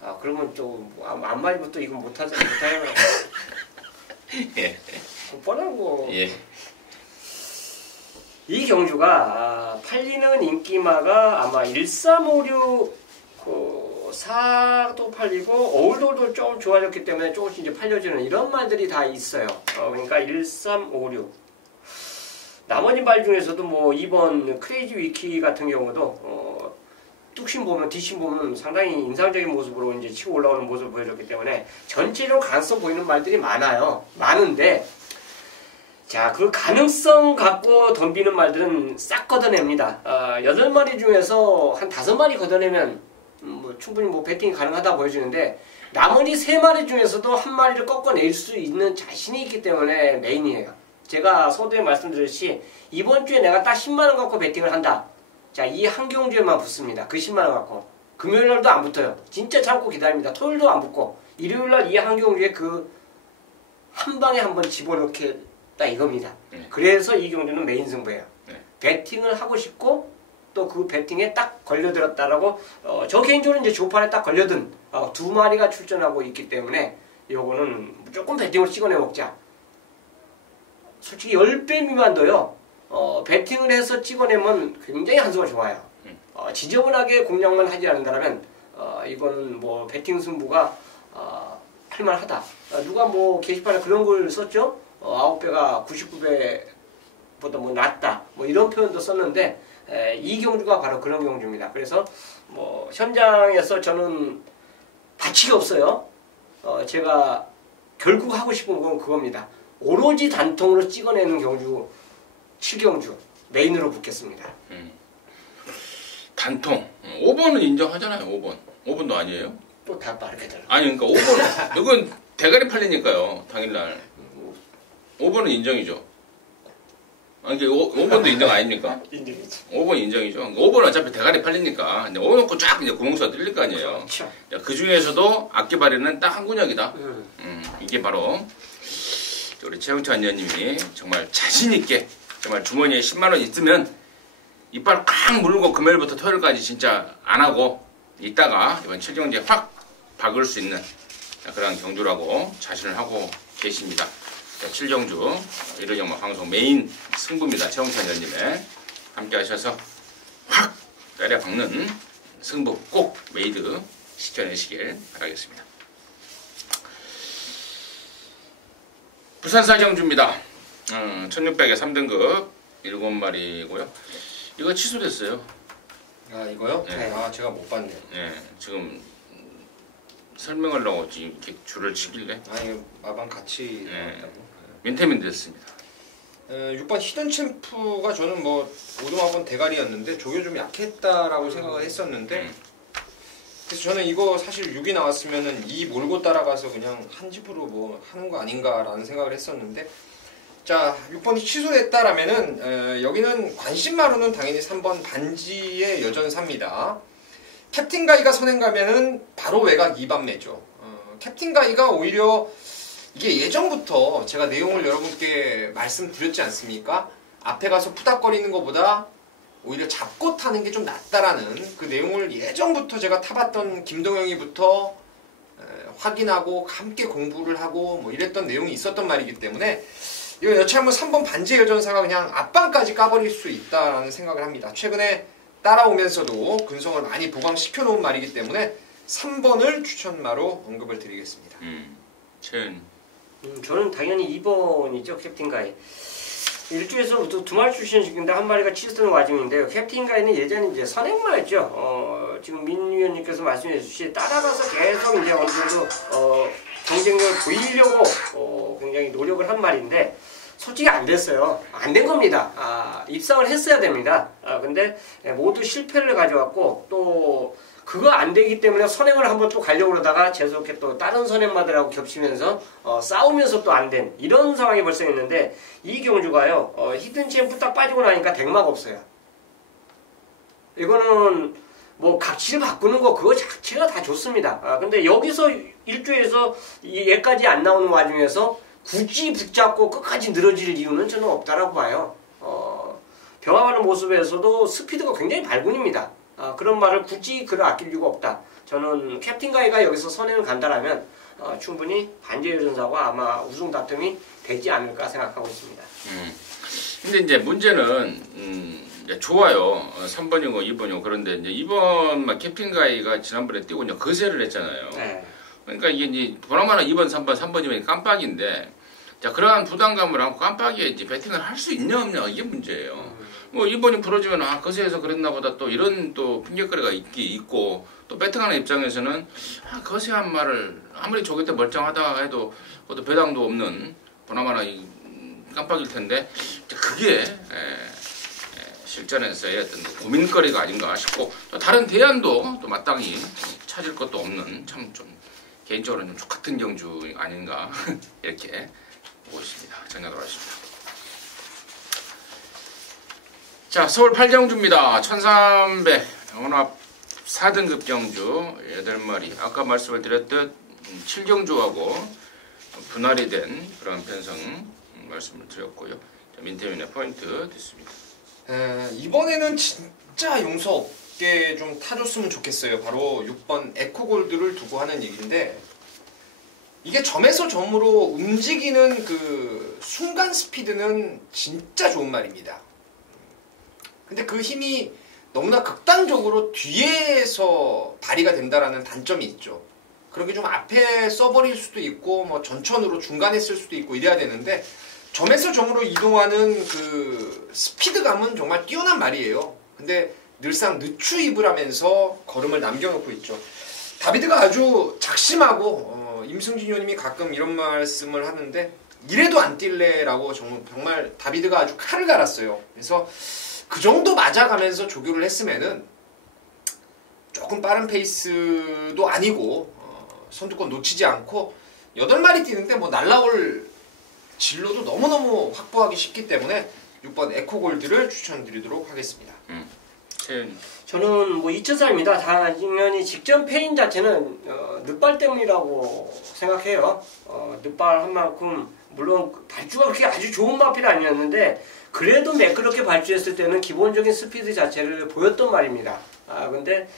아, 그러면 좀 앞마디부터 이건 못하잖아요. 예. 뻔한 거. 예. 이 경주가 팔리는 인기마가 아마 1356 4도 팔리고 어울돌도 좀 좋아졌기 때문에 조금씩 이제 팔려지는 이런 말들이 다 있어요. 그러니까 1356 나머지 말 중에서도 뭐 2번 크레이지 위키 같은 경우도 뚝심 보면 뒷심 보면 상당히 인상적인 모습으로 이제 치고 올라오는 모습을 보여줬기 때문에 전체적으로 가능성 보이는 말들이 많은데 자, 그 가능성 갖고 덤비는 말들은 싹 걷어냅니다. 8마리 중에서 한 5마리 걷어내면 뭐 충분히 뭐 배팅이 가능하다 보여지는데 나머지 3마리 중에서도 한 마리를 꺾어낼 수 있는 자신이 있기 때문에 메인이에요. 제가 서두에 말씀드렸듯이 이번 주에 내가 딱 10만 원 갖고 배팅을 한다. 자, 이 한 경주에만 붙습니다. 그 10만 원 갖고. 금요일 날도 안 붙어요. 진짜 참고 기다립니다. 토요일도 안 붙고. 일요일 날 이 한 경주에 그 한 방에 한번 집어넣겠다 이겁니다. 그래서 이 경주는 메인 승부예요. 배팅을 하고 싶고 또 그 배팅에 딱 걸려들었다라고 저 개인적으로 이제 조판에 딱 걸려든 2마리가 출전하고 있기 때문에 요거는 무조건 배팅을 찍어내 먹자. 솔직히 10배 미만도요. 배팅을 해서 찍어내면 굉장히 한 수가 좋아요. 지저분하게 공략만 하지 않는다면 이거는 뭐 배팅 승부가 할만하다. 누가 뭐 게시판에 그런 걸 썼죠? 9배가 99배보다 뭐 낫다. 뭐 이런 표현도 썼는데 이 경주가 바로 그런 경주입니다. 그래서 뭐 현장에서 저는 바치기 없어요. 제가 결국 하고 싶은 건 그겁니다. 오로지 단통으로 찍어내는 경주 7경주 메인으로 붙겠습니다. 단통 5번은 인정하잖아요. 5번도 아니에요? 또 다 빠르게 들어. 아니 그러니까 5번 이건 대가리 팔리니까요. 당일날 5번은 인정이죠. 아니 5번도 인정 아닙니까? 인정이죠. 5번 인정이죠. 5번은 어차피 대가리 팔리니까 이제 5 놓고 쫙 이제 구멍수가 뚫릴 거 아니에요. 그렇죠. 그 중에서도 악기발이는 딱 한 군역이다. 이게 바로 우리 최영찬 의원님이 정말 자신 있게 정말 주머니에 10만 원 있으면 이빨 꽉 물고 금요일부터 토요일까지 진짜 안 하고 있다가 이번 7경주에 확 박을 수 있는 그런 경주라고 자신을 하고 계십니다. 7경주 일요경마 방송 메인 승부입니다. 최홍찬 의원님의 함께 하셔서 확 때려 박는 승부 꼭 메이드 시켜내시길 바라겠습니다. 부산 사경주입니다. 1600에 3등급 7마리고요. 이거 취소됐어요. 아, 이거요? 네. 아, 제가 못 봤네요. 네, 지금 설명하려고 지금 이렇게 줄을 치길래 아니, 마방 같이 네. 나왔다고. 민태민 됐습니다. 6번 히든 챔프가 저는 뭐 오동학원 대가리였는데 조교 좀 약했다라고 생각을 했었는데 그래서 저는 이거 사실 6이 나왔으면은 2 몰고 따라가서 그냥 한 집으로 뭐 하는 거 아닌가라는 생각을 했었는데 자 6번이 취소됐다라면은 여기는 관심마로는 당연히 3번 반지의 여전사입니다. 캡틴 가이가 선행 가면은 바로 외곽 2반 매죠. 캡틴 가이가 오히려 이게 예전부터 제가 내용을 여러분께 말씀드렸지 않습니까? 앞에 가서 푸닥거리는 것보다 오히려 잡고 타는 게 좀 낫다라는 그 내용을 예전부터 제가 타봤던 김동영이부터 확인하고 함께 공부를 하고 뭐 이랬던 내용이 있었던 말이기 때문에 이거 여차 한번 3번 반지 여전사가 그냥 앞방까지 까버릴 수 있다라는 생각을 합니다. 최근에 따라오면서도 근성을 많이 보강시켜 놓은 말이기 때문에 3번을 추천마로 언급을 드리겠습니다. 최은. 저는 당연히 2번이죠. 캡틴 가이. 일주에서 두 마리 출신인데 한 마리가 치스톤 와중인데요. 캡틴 가이는 예전에 이제 선행마였죠. 지금 민 위원님께서 말씀해 주신 따라가서 계속 이제 어느 정도 경쟁력을 보이려고 굉장히 노력을 한 말인데 솔직히 안 됐어요. 안 된 겁니다. 입상을 했어야 됩니다. 근데 모두 실패를 가져왔고 또 그거 안 되기 때문에 선행을 한번 또 가려고 그러다가 재수없게 또 다른 선행마들하고 겹치면서 싸우면서 또 안 된 이런 상황이 벌써 있는데 이 경주가요. 히든 챔프 딱 빠지고 나니까 대마가 없어요. 이거는 뭐 각지를 바꾸는 거 그거 자체가 다 좋습니다. 근데 여기서 일주에서 얘까지 안 나오는 와중에서 굳이 붙잡고 끝까지 늘어질 이유는 저는 없다라고 봐요. 병합하는 모습에서도 스피드가 굉장히 발군입니다. 그런 말을 굳이 글을 아낄 이유가 없다. 저는 캡틴 가이가 여기서 선행을 간다라면 충분히 반지의전사와 아마 우승 다툼이 되지 않을까 생각하고 있습니다. 근데 이제 문제는 좋아요. 3번이고 2번이고 그런데 이제 2번 캡틴 가이가 지난번에 뛰고 이제 거세를 했잖아요. 네. 그러니까 이게 이제 보나마나 2번, 3번, 3번이면 깜빡인데 자 그러한 부담감을 안고 깜빡이에 이제 배팅을 할 수 있냐 없냐 이게 문제예요. 뭐 2번이 부러지면 거세에서 그랬나 보다 또 이런 또 핑계거리가 있고 또 배팅하는 입장에서는 거세 한 말을 아무리 저기 때 멀쩡하다 해도 그것도 배당도 없는 보나마나 깜빡일 텐데 그게 실전에서의 어떤 고민거리가 아닌가 싶고 또 다른 대안도 또 마땅히 찾을 것도 없는 참 좀 개인적으로는 좀 같은 경주 아닌가 이렇게 보고 있습니다. 정리하도록 하겠습니다. 자, 서울 8경주입니다. 1300 혼합 4등급 경주 8마리. 아까 말씀을 드렸듯 7경주하고 분할이 된 그런 편성 말씀을 드렸고요. 자, 민태민의 포인트 됐습니다. 이번에는 진짜 용서 없게 좀 타줬으면 좋겠어요. 바로 6번 에코골드를 두고 하는 얘기인데 이게 점에서 점으로 움직이는 그 순간 스피드는 진짜 좋은 말입니다. 근데 그 힘이 너무나 극단적으로 뒤에서 발휘가 된다라는 단점이 있죠. 그런 게 좀 앞에 써버릴 수도 있고 뭐 전천으로 중간에 쓸 수도 있고 이래야 되는데 점에서 점으로 이동하는 그 스피드감은 정말 뛰어난 말이에요. 근데 늘상 늦추입을 하면서 걸음을 남겨놓고 있죠. 다비드가 아주 작심하고 임승진 의원님이 가끔 이런 말씀을 하는데 이래도 안 뛸래라고 정말 다비드가 아주 칼을 갈았어요. 그래서 그 정도 맞아가면서 조교를 했으면은 조금 빠른 페이스도 아니고 선두권 놓치지 않고 8마리 뛰는데 뭐 날라올 진로도 너무너무 확보하기 쉽기 때문에 6번 에코골드를 추천드리도록 하겠습니다. 저는 뭐 2000살입니다. 당연히 직전 패인 자체는 늦발 때문이라고 생각해요. 늦발 한 만큼 물론 발주가 그렇게 아주 좋은 마필이 아니었는데 그래도 매끄럽게 발주했을 때는 기본적인 스피드 자체를 보였던 말입니다. 근데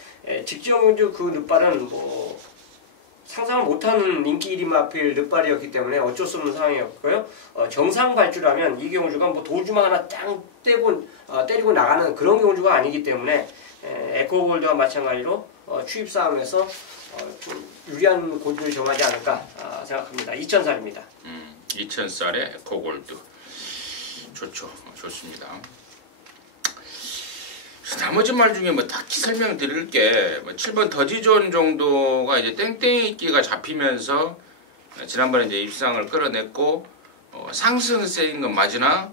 직전 경주 그 늦발은 뭐 상상을 못하는 인기 1위 마필 늦발이었기 때문에 어쩔 수 없는 상황이었고요. 정상 발주라면 이 경주가 뭐 도주망 하나 짱 때리고 나가는 그런 경주가 아니기 때문에 에코골드와 마찬가지로 추입 싸움에서 좀 유리한 고지를 정하지 않을까 생각합니다. 2000살입니다. 2000살의 에코골드 좋죠. 좋습니다. 나머지 말 중에 뭐 딱히 설명드릴 게 뭐 7번 더지존 정도가 이제 땡땡이끼가 잡히면서 지난번에 이제 입상을 끌어냈고 상승세인 건 맞으나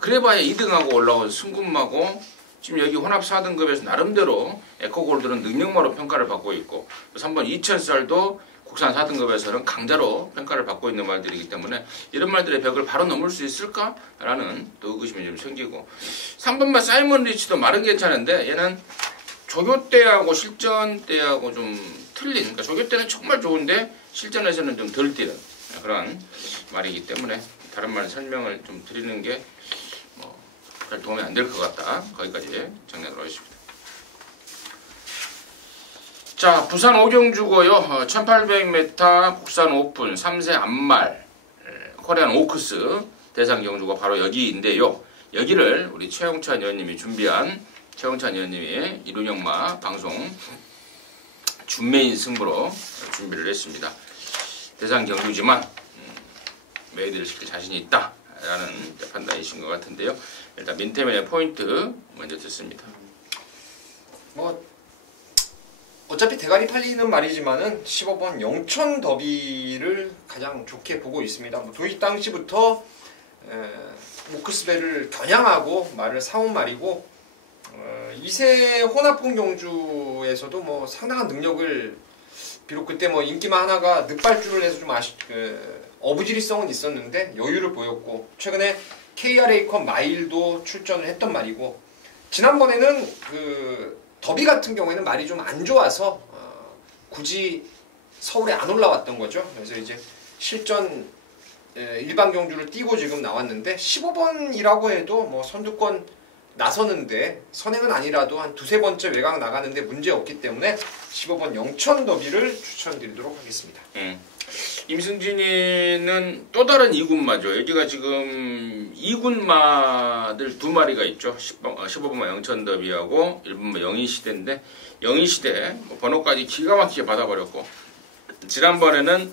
그래봐야 2등하고 올라온 승군마고 지금 여기 혼합 4등급에서 나름대로 에코골드는 능력마로 평가를 받고 있고 3번 2000살도 국산 4등급에서는 강자로 평가를 받고 있는 말들이기 때문에 이런 말들의 벽을 바로 넘을 수 있을까라는 또 의구심이 좀 생기고 3번만 사이먼 리치도 말은 괜찮은데 얘는 조교 때하고 실전 때하고 좀 틀린 그러니까 조교 때는 정말 좋은데 실전에서는 좀 덜 뛰는 그런 말이기 때문에 다른 말 설명을 좀 드리는 게 별 도움이 안 될 것 같다. 거기까지 정리하도록 하겠습니다. 자, 부산 오경주고요. 1800m 국산 오픈 3세 암말 코리안 오크스 대상 경주가 바로 여기인데요. 여기를 우리 최영찬 의원님이 준비한 최영찬 의원님이 이룬영마 방송 준메인 승부로 준비를 했습니다. 대상 경주지만 메이드를 시킬 자신이 있다라는 판단이신 것 같은데요. 일단 민태민의 포인트 먼저 듣습니다. 뭐 어차피 대가리 팔리는 말이지만은 15번 영천 더비를 가장 좋게 보고 있습니다. 뭐 도입 당시부터 오크스벨을 겨냥하고 말을 사온 말이고 2세 혼합풍 경주에서도 뭐 상당한 능력을 비록 그때 뭐 인기만 하나가 늑발주를 해서 좀 어부지리성은 있었는데 여유를 보였고 최근에 KRA컵 마일도 출전을 했던 말이고 지난번에는 그 더비 같은 경우에는 말이 좀 안 좋아서 굳이 서울에 안 올라왔던 거죠. 그래서 이제 실전 일반 경주를 뛰고 지금 나왔는데 15번이라고 해도 뭐 선두권 나서는데 선행은 아니라도 한 두세 번째 외곽 나가는데 문제 없기 때문에 15번 영천 더비를 추천드리도록 하겠습니다. 임승진이는 또 다른 2군마죠. 여기가 지금 2군마들 두 마리가 있죠. 15번마 영천 더비하고 1번마 영희시대인데 영희시대 번호까지 기가 막히게 받아버렸고 지난번에는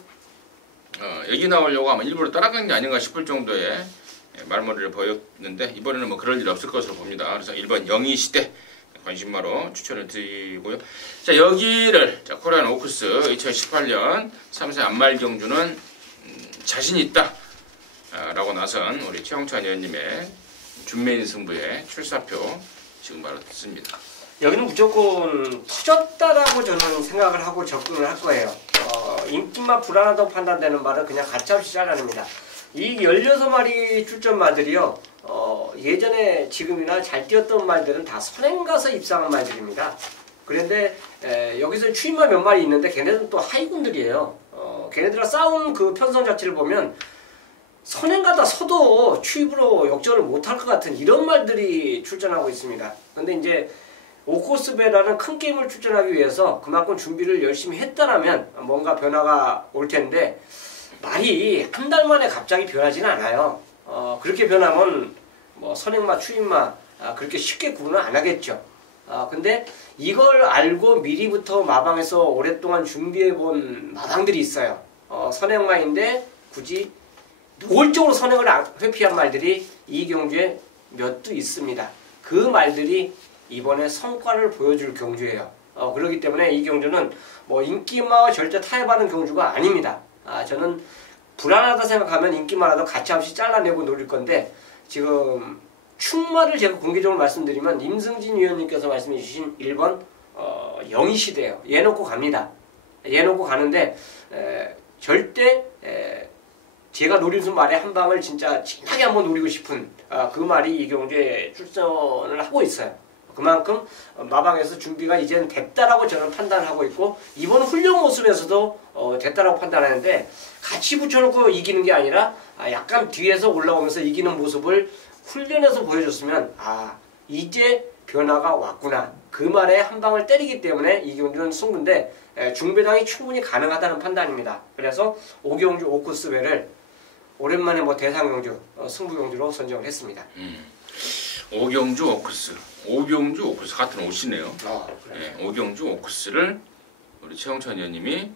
여기 나오려고 아마 일부러 따라간 게 아닌가 싶을 정도의 말머리를 보였는데 이번에는 뭐 그럴 일 없을 것으로 봅니다. 그래서 1번 영희시대 관심마로 추천을 드리고요. 자, 여기를 코리안 오크스 2018년 3세 암말 경주는 자신 있다 라고 나선 우리 최영찬 의원님의 준메인 승부의 출사표 지금 바로 듣습니다. 여기는 무조건 터졌다라고 저는 생각을 하고 접근을 할 거예요. 인기만 불안하다고 판단되는 말은 그냥 가차없이 잘라냅니다. 이 16마리 출전마들이요. 예전에 지금이나 잘 뛰었던 말들은 다 선행 가서 입상한 말들입니다. 그런데 여기서 추임마 몇 마리 있는데 걔네들은 또 하위군들이에요. 걔네들과 싸운 그 편성 자체를 보면 선행 가다 서도 추입으로 역전을 못할 것 같은 이런 말들이 출전하고 있습니다. 근데 이제 오코스베라는 큰 게임을 출전하기 위해서 그만큼 준비를 열심히 했다라면 뭔가 변화가 올 텐데 말이 한 달 만에 갑자기 변하지는 않아요. 그렇게 변하면 뭐 선행마, 추임마 그렇게 쉽게 구분을 안 하겠죠. 근데 이걸 알고 미리부터 마방에서 오랫동안 준비해본 마방들이 있어요. 선행마인데 굳이 노골적으로 선행을 회피한 말들이 이 경주에 몇 두 있습니다. 그 말들이 이번에 성과를 보여줄 경주예요. 그렇기 때문에 이 경주는 뭐 인기마와 절대 타협하는 경주가 아닙니다. 저는 불안하다 생각하면 인기마라도 가차없이 잘라내고 노릴 건데 지금 충마를 제가 공개적으로 말씀드리면 임승진 위원님께서 말씀해 주신 1번 영희시대예요. 얘 놓고 갑니다. 얘 놓고 가는데 절대 제가 노린 말의 한 방을 진짜 진하게 한번 노리고 싶은 그 말이 이 경주에 출전을 하고 있어요. 그만큼 마방에서 준비가 이제는 됐다라고 저는 판단을 하고 있고 이번 훈련 모습에서도 됐다라고 판단하는데 같이 붙여놓고 이기는 게 아니라 약간 뒤에서 올라오면서 이기는 모습을 훈련에서 보여줬으면 이제 변화가 왔구나 그 말에 한 방을 때리기 때문에 이 경주는 승부인데 중배당이 충분히 가능하다는 판단입니다. 그래서 오경주 오크스벨을 오랜만에 뭐 대상 경주 승부 경주로 선정을 했습니다. 오경주 오크스 같은 옷이네요. 그래. 오경주 오크스를 우리 최영찬 의원님이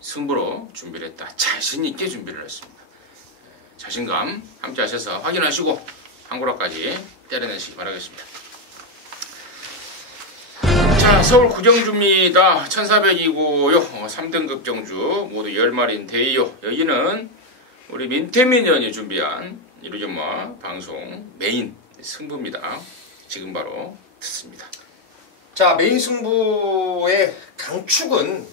승부로 준비를 했다. 자신 있게 준비를 했습니다. 자신감 함께 하셔서 확인하시고 한구라까지 때려내시기 바라겠습니다. 자, 서울 구경주입니다. 1400이고요. 3등급 경주 모두 10마리인데요. 여기는 우리 민태민 의원이 준비한 이루정마 방송 메인 승부입니다. 지금 바로 듣습니다. 자, 메인 승부의 강축은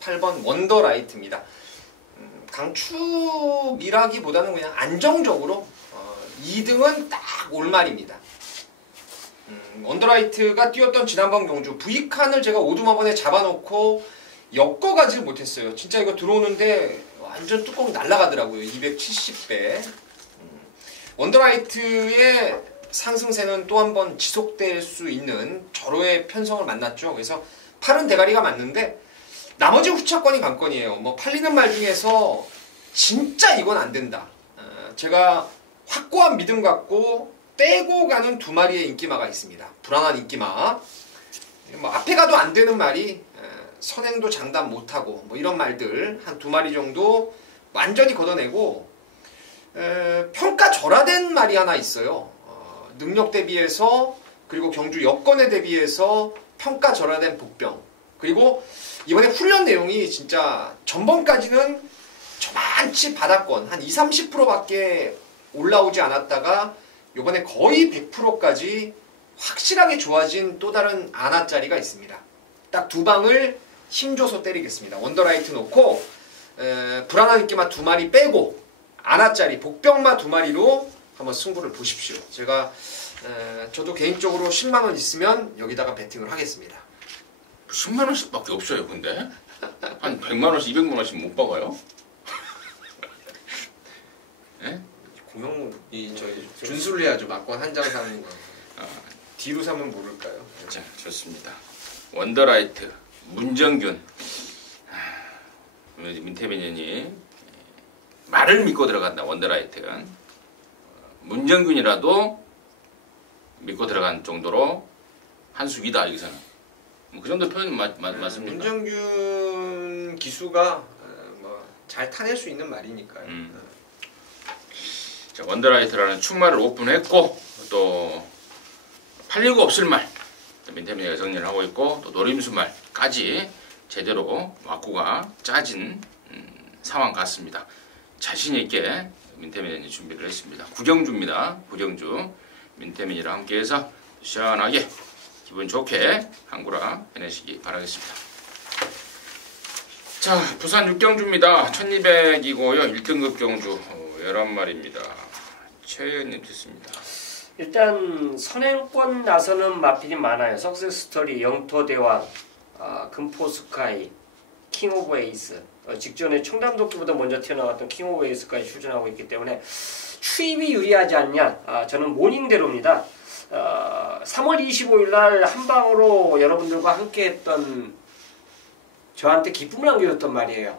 8번 원더라이트입니다. 강축이라기보다는 그냥 안정적으로 2등은 딱 올말입니다. 원더라이트가 뛰었던 지난번 경주 V칸을 제가 오두마번에 잡아놓고 엮어가지 못했어요. 진짜 이거 들어오는데 완전 뚜껑이 날아가더라고요. 270배. 원더라이트의 상승세는 또 한 번 지속될 수 있는 절호의 편성을 만났죠. 그래서 팔은 대가리가 맞는데 나머지 후차권이 관건이에요. 뭐 팔리는 말 중에서 진짜 이건 안 된다. 제가 확고한 믿음 갖고 떼고 가는 두 마리의 인기마가 있습니다. 불안한 인기마. 뭐 앞에 가도 안 되는 말이 선행도 장담 못하고 뭐 이런 말들 한 두 마리 정도 완전히 걷어내고 평가절하된 말이 하나 있어요. 능력 대비해서 그리고 경주 여건에 대비해서 평가절하된 복병. 그리고 이번에 훈련 내용이 진짜 전번까지는 저만치 바닥권 한 20-30%밖에 올라오지 않았다가 이번에 거의 100%까지 확실하게 좋아진 또 다른 아나짜리가 있습니다. 딱 두 방을 힘줘서 때리겠습니다. 원더라이트 놓고 불안한 인기마 두 마리 빼고 아나짜리 복병마 두 마리로 한번 승부를 보십시오. 제가 저도 개인적으로 10만원 있으면 여기다가 베팅을 하겠습니다. 10만원씩 밖에 없어요. 근데 한 100만원씩 200만원씩 못 박아요? 네? 공영이 저희 준수를 해야죠. 막권 한 장 사는 거. 뒤로 사면 모를까요? 자, 좋습니다. 원더라이트 문정균. 민태민연이 말을 믿고 들어간다. 원더라이트는 문정균이라도 믿고 들어간 정도로 한수 위다. 여기서는 뭐 그 정도 표현 맞습니까? 문정균 기수가 뭐 잘 타낼 수 있는 말이니까요. 자, 원더라이트라는 축말을 오픈했고 또 팔리고 없을 말 민태민이가 정리를 하고 있고 또 노림수 말까지 제대로 와꾸가 짜진 상황 같습니다. 자신 있게 민태민이 준비를 했습니다. 구경주입니다. 구경주 민태민이랑 함께해서 시원하게 기분 좋게 한구라 해내시기 바라겠습니다. 자, 부산 6경주입니다. 1200이고요. 1등급 경주 11마리입니다. 최현님 됐습니다. 일단 선행권 나서는 마필이 많아요. 석세스토리, 영토대왕, 금포스카이, 킹 오브 에이스. 직전에 청담도끼보다 먼저 튀어나왔던 킹 오브 에이스까지 출전하고 있기 때문에 추입이 유리하지 않냐. 저는 모닝대로입니다. 3월 25일 날 한방으로 여러분들과 함께했던 저한테 기쁨을 안겨줬던 말이에요.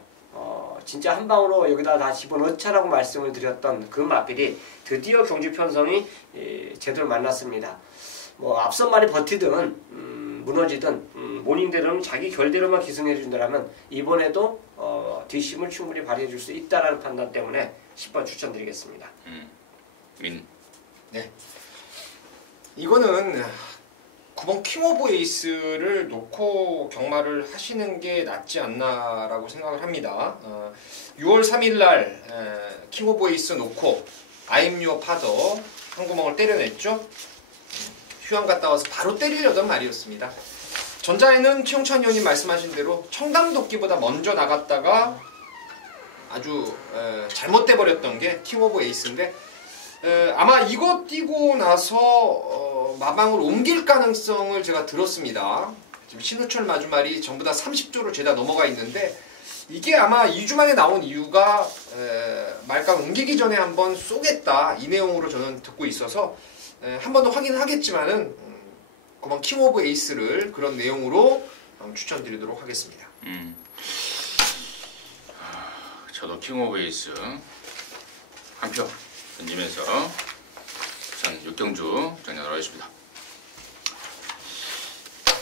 진짜 한방으로 여기다 다 집어넣자라고 말씀을 드렸던 그 마필이 드디어 경주 편성이 제대로 만났습니다. 뭐 앞선 말이 버티든 무너지든 모닝대로는 자기 결대로만 기승해 준다면 이번에도 뒷심을 충분히 발휘해 줄 수 있다라는 판단 때문에 10번 추천드리겠습니다. 네. 이거는 9번 킹 오브 에이스를 놓고 경마를 하시는 게 낫지 않나라고 생각을 합니다. 6월 3일 날 킹 오브 에이스 놓고 I'm your father 한 구멍을 때려냈죠. 휴양 갔다 와서 바로 때리려던 말이었습니다. 전자에는 최용찬 의원님 말씀하신 대로 청담도끼보다 먼저 나갔다가 아주 잘못돼 버렸던 게 킹 오브 에이스인데 아마 이거 뛰고 나서 마방을 옮길 가능성을 제가 들었습니다. 지금 신우철 마주말이 전부 다 30조로 죄다 넘어가 있는데 이게 아마 2주 만에 나온 이유가 말감 옮기기 전에 한번 쏘겠다 이 내용으로 저는 듣고 있어서 한 번 더 확인을 하겠지만은 그만 킹 오브 에이스를 그런 내용으로 추천드리도록 하겠습니다. 저도 킹 오브 에이스 한 표 던지면서 우선 6경주 정리하도록 하겠습니다.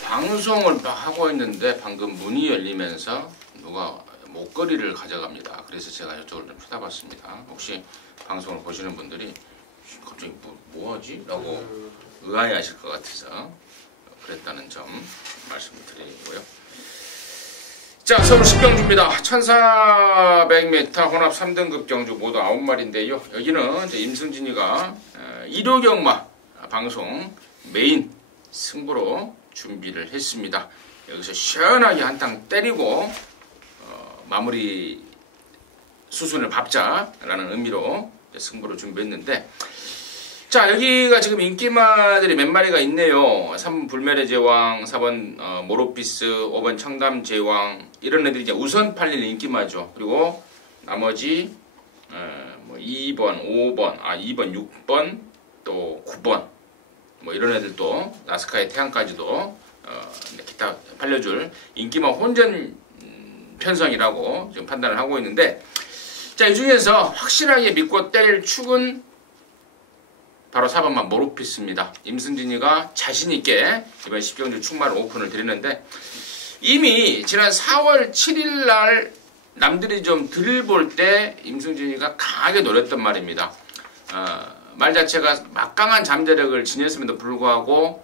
방송을 하고 있는데 방금 문이 열리면서 누가 목걸이를 가져갑니다. 그래서 제가 이쪽을 좀 쳐다봤습니다. 혹시 방송을 보시는 분들이 갑자기 뭐하지? 라고 의아해하실 것 같아서 그랬다는 점 말씀을 드리고요. 자, 서울 10경주입니다. 1400m 혼합 3등급 경주 모두 9마리인데요. 여기는 이제 임승진이가 1호 경마 방송 메인 승부로 준비를 했습니다. 여기서 시원하게 한탕 때리고 마무리 수순을 밟자라는 의미로 승부를 준비했는데 자, 여기가 지금 인기마들이 몇 마리가 있네요. 3번 불멸의 제왕, 4번 모로피스, 5번 청담 제왕, 이런 애들이 이제 우선 팔릴 인기마죠. 그리고 나머지 뭐 2번, 5번, 2번, 6번, 또 9번, 뭐 이런 애들도 나스카의 태양까지도 기타 팔려줄 인기마 혼전 편성이라고 지금 판단을 하고 있는데, 자, 이 중에서 확실하게 믿고 때릴 축은 바로 4번만 모로피스입니다. 임승진이가 자신있게 이번 10경주 축마를 오픈을 드리는데, 이미 지난 4월 7일 날 남들이 좀 덜 볼 때 임승진이가 강하게 노렸던 말입니다. 말 자체가 막강한 잠재력을 지녔음에도 불구하고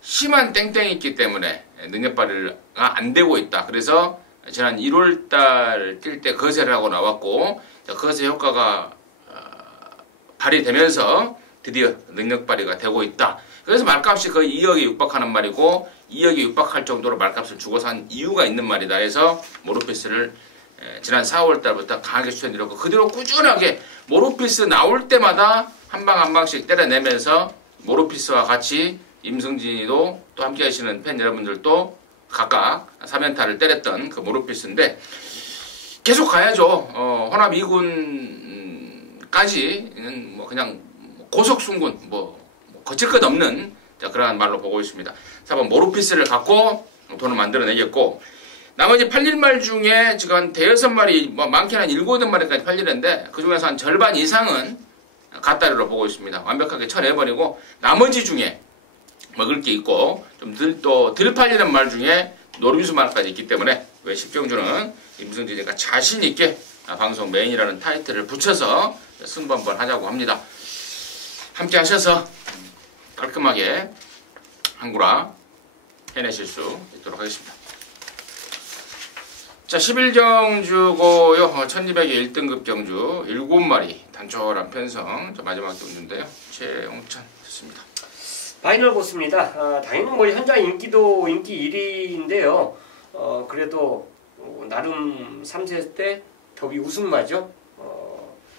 심한 땡땡이 있기 때문에 능력 발휘가 안 되고 있다. 그래서 지난 1월달 뛸 때 거세를 하고 나왔고, 거세 효과가 발휘되면서 드디어 능력 발휘가 되고 있다. 그래서 말값이 거의 2억에 육박하는 말이고, 2억에 육박할 정도로 말값을 주고 산 이유가 있는 말이다 해서 모로피스를 지난 4월 달부터 강하게 추천드렸고, 그대로 꾸준하게 모로피스 나올 때마다 한 방 한 방씩 때려내면서 모로피스와 같이 임승진이도 또 함께 하시는 팬 여러분들도 각각 3연타를 때렸던 그 모로피스인데, 계속 가야죠. 혼합 2군까지는 뭐 그냥 고속순군, 뭐 거칠 것 없는 그러한 말로 보고 있습니다. 4번 모로피스를 갖고 돈을 만들어내겠고, 나머지 팔릴 말 중에 지금 한 대여섯 마리, 뭐 많게는 한 7, 8마리까지 팔리는데, 그 중에서 한 절반 이상은 갓다리로 보고 있습니다. 완벽하게 쳐내버리고, 나머지 중에 먹을 게 있고 좀 덜 팔리는 말 중에 노름수 말까지 있기 때문에, 왜 10경주는 임승진이가 자신있게 방송 메인이라는 타이틀을 붙여서 승부 한번 하자고 합니다. 함께 하셔서 깔끔하게 한구라 해내실 수 있도록 하겠습니다. 자, 11경주고요. 1200의 1등급 경주 7마리 단촐한 편성. 자, 마지막 경주인데요. 최홍천 됐습니다. 파이널 보스입니다. 당연히 뭐 현장 인기도 인기 1위인데요. 그래도 나름 3세 때 더비 우승마죠.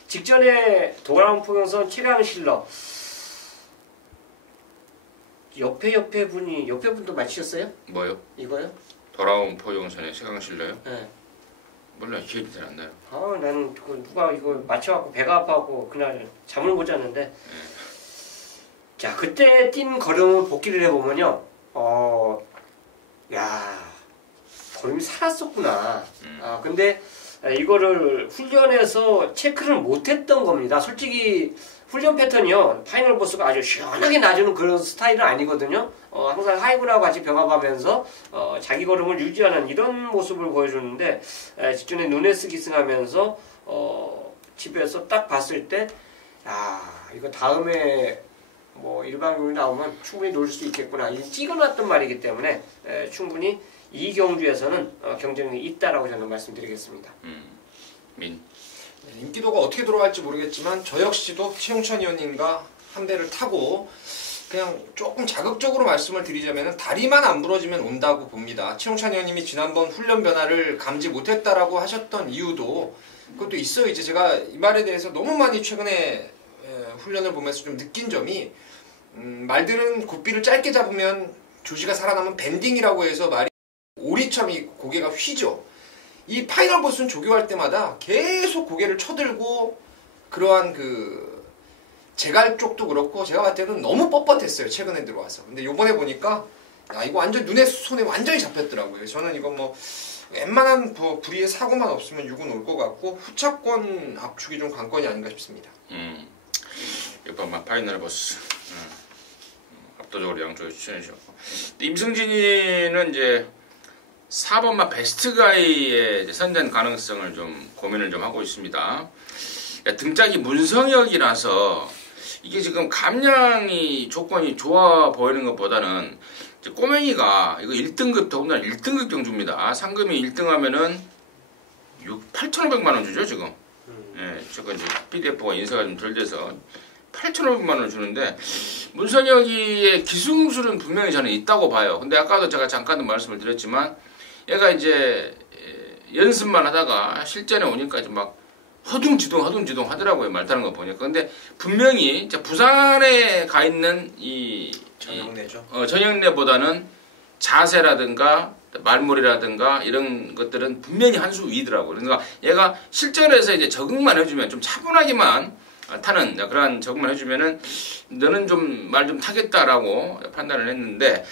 직전에 돌아온 포경선 최강실러 옆에 분도 맞히셨어요? 뭐요? 이거요? 돌아온 포용선의 최강실러요? 네. 몰라요. 기억이 잘 안 나요. 나는 누가 이거 맞춰갖고 배가 아파갖고 그날 잠을 못 잤는데. 자, 그때 뛴 걸음을 복기를 해보면요. 야, 걸음이 살았었구나. 근데 이거를 훈련해서 체크를 못했던 겁니다. 솔직히 훈련 패턴이요. 파이널 보스가 아주 시원하게 놔주는 그런 스타일은 아니거든요. 항상 하이브라고 같이 병합하면서 자기 걸음을 유지하는 이런 모습을 보여주는데, 직전에 누네스 기승하면서 집에서 딱 봤을 때, 야, 이거 다음에 뭐 일반경기 나오면 충분히 놀 수 있겠구나. 찍어놨던 말이기 때문에 충분히 이 경주에서는 경쟁력이 있다라고 저는 말씀드리겠습니다. 민. 인기도가 어떻게 돌아갈지 모르겠지만 저 역시도 최용천 의원님과 한 배를 타고 그냥 조금 자극적으로 말씀을 드리자면 다리만 안 부러지면 온다고 봅니다. 최용천 의원님이 지난번 훈련 변화를 감지 못했다라고 하셨던 이유도 그것도 있어요. 이제 제가 이 말에 대해서 너무 많이 최근에 훈련을 보면서 좀 느낀 점이, 말들은 고삐를 짧게 잡으면 조지가 살아나면 밴딩이라고 해서 말이 오리처럼 이 고개가 휘죠. 이 파이널 보스는 조교할 때마다 계속 고개를 쳐들고 그러한 그 제갈 쪽도 그렇고 제가 봤을 때는 너무 뻣뻣했어요. 최근에 들어와서. 근데 요번에 보니까 이거 완전 눈에 손에 완전히 잡혔더라고요. 저는 이거 뭐 웬만한 불의의 사고만 없으면 6은 올 것 같고 후차권 압축이 좀 관건이 아닌가 싶습니다. 6번만 파이널 보스. 압도적으로 양쪽에 추천해 주셨고, 임승진이는 이제 4번만 베스트가이의 선전 가능성을 좀 고민을 좀 하고 있습니다. 등짝이 문성역이라서 이게 지금 감량이 조건이 좋아 보이는 것보다는 꼬맹이가 이거 1등급, 더군다나 1등급 경주입니다. 상금이 1등 하면은 8,500만원 주죠 지금. 예, 제가 이제 PDF가 인쇄가 좀 덜 돼서 8,500만원 주는데, 문성혁이의 기술은 분명히 저는 있다고 봐요. 근데 아까도 제가 잠깐 말씀을 드렸지만 얘가 이제 연습만 하다가 실전에 오니까 이제 막 허둥지둥 하더라고요. 말 타는 거 보니까. 근데 분명히 부산에 가 있는 전형래보다는 자세라든가 말머리라든가 이런 것들은 분명히 한 수 위더라고요. 그러니까 얘가 실전에서 이제 적응만 해주면 좀 차분하게만 타는 그런 적응만 해주면은 너는 좀 말 좀 타겠다라고 판단을 했는데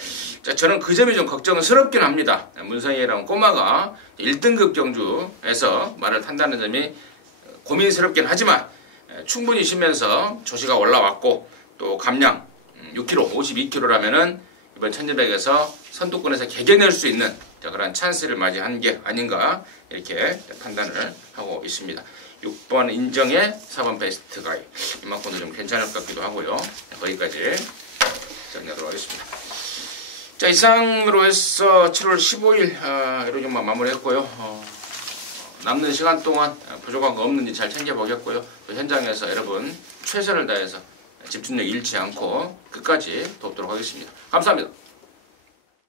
저는 그 점이 좀 걱정스럽긴 합니다. 문성희라는 꼬마가 1등급 경주에서 말을 탄다는 점이 고민스럽긴 하지만 충분히 쉬면서 조시가 올라왔고 또 감량 6kg, 52kg라면은 이번 1200에서 선두권에서 개겨낼 수 있는 그런 찬스를 맞이한 게 아닌가 이렇게 판단을 하고 있습니다. 6번 인정의 4번 베스트 가이 이만큼도 좀 괜찮을 것 같기도 하고요. 거기까지 정리하도록 하겠습니다. 자, 이상으로 해서 7월 15일 이렇게만 마무리했고요. 남는 시간 동안 부족한 거 없는지 잘 챙겨보겠고요. 또 현장에서 여러분 최선을 다해서 집중력 잃지 않고 끝까지 돕도록 하겠습니다. 감사합니다.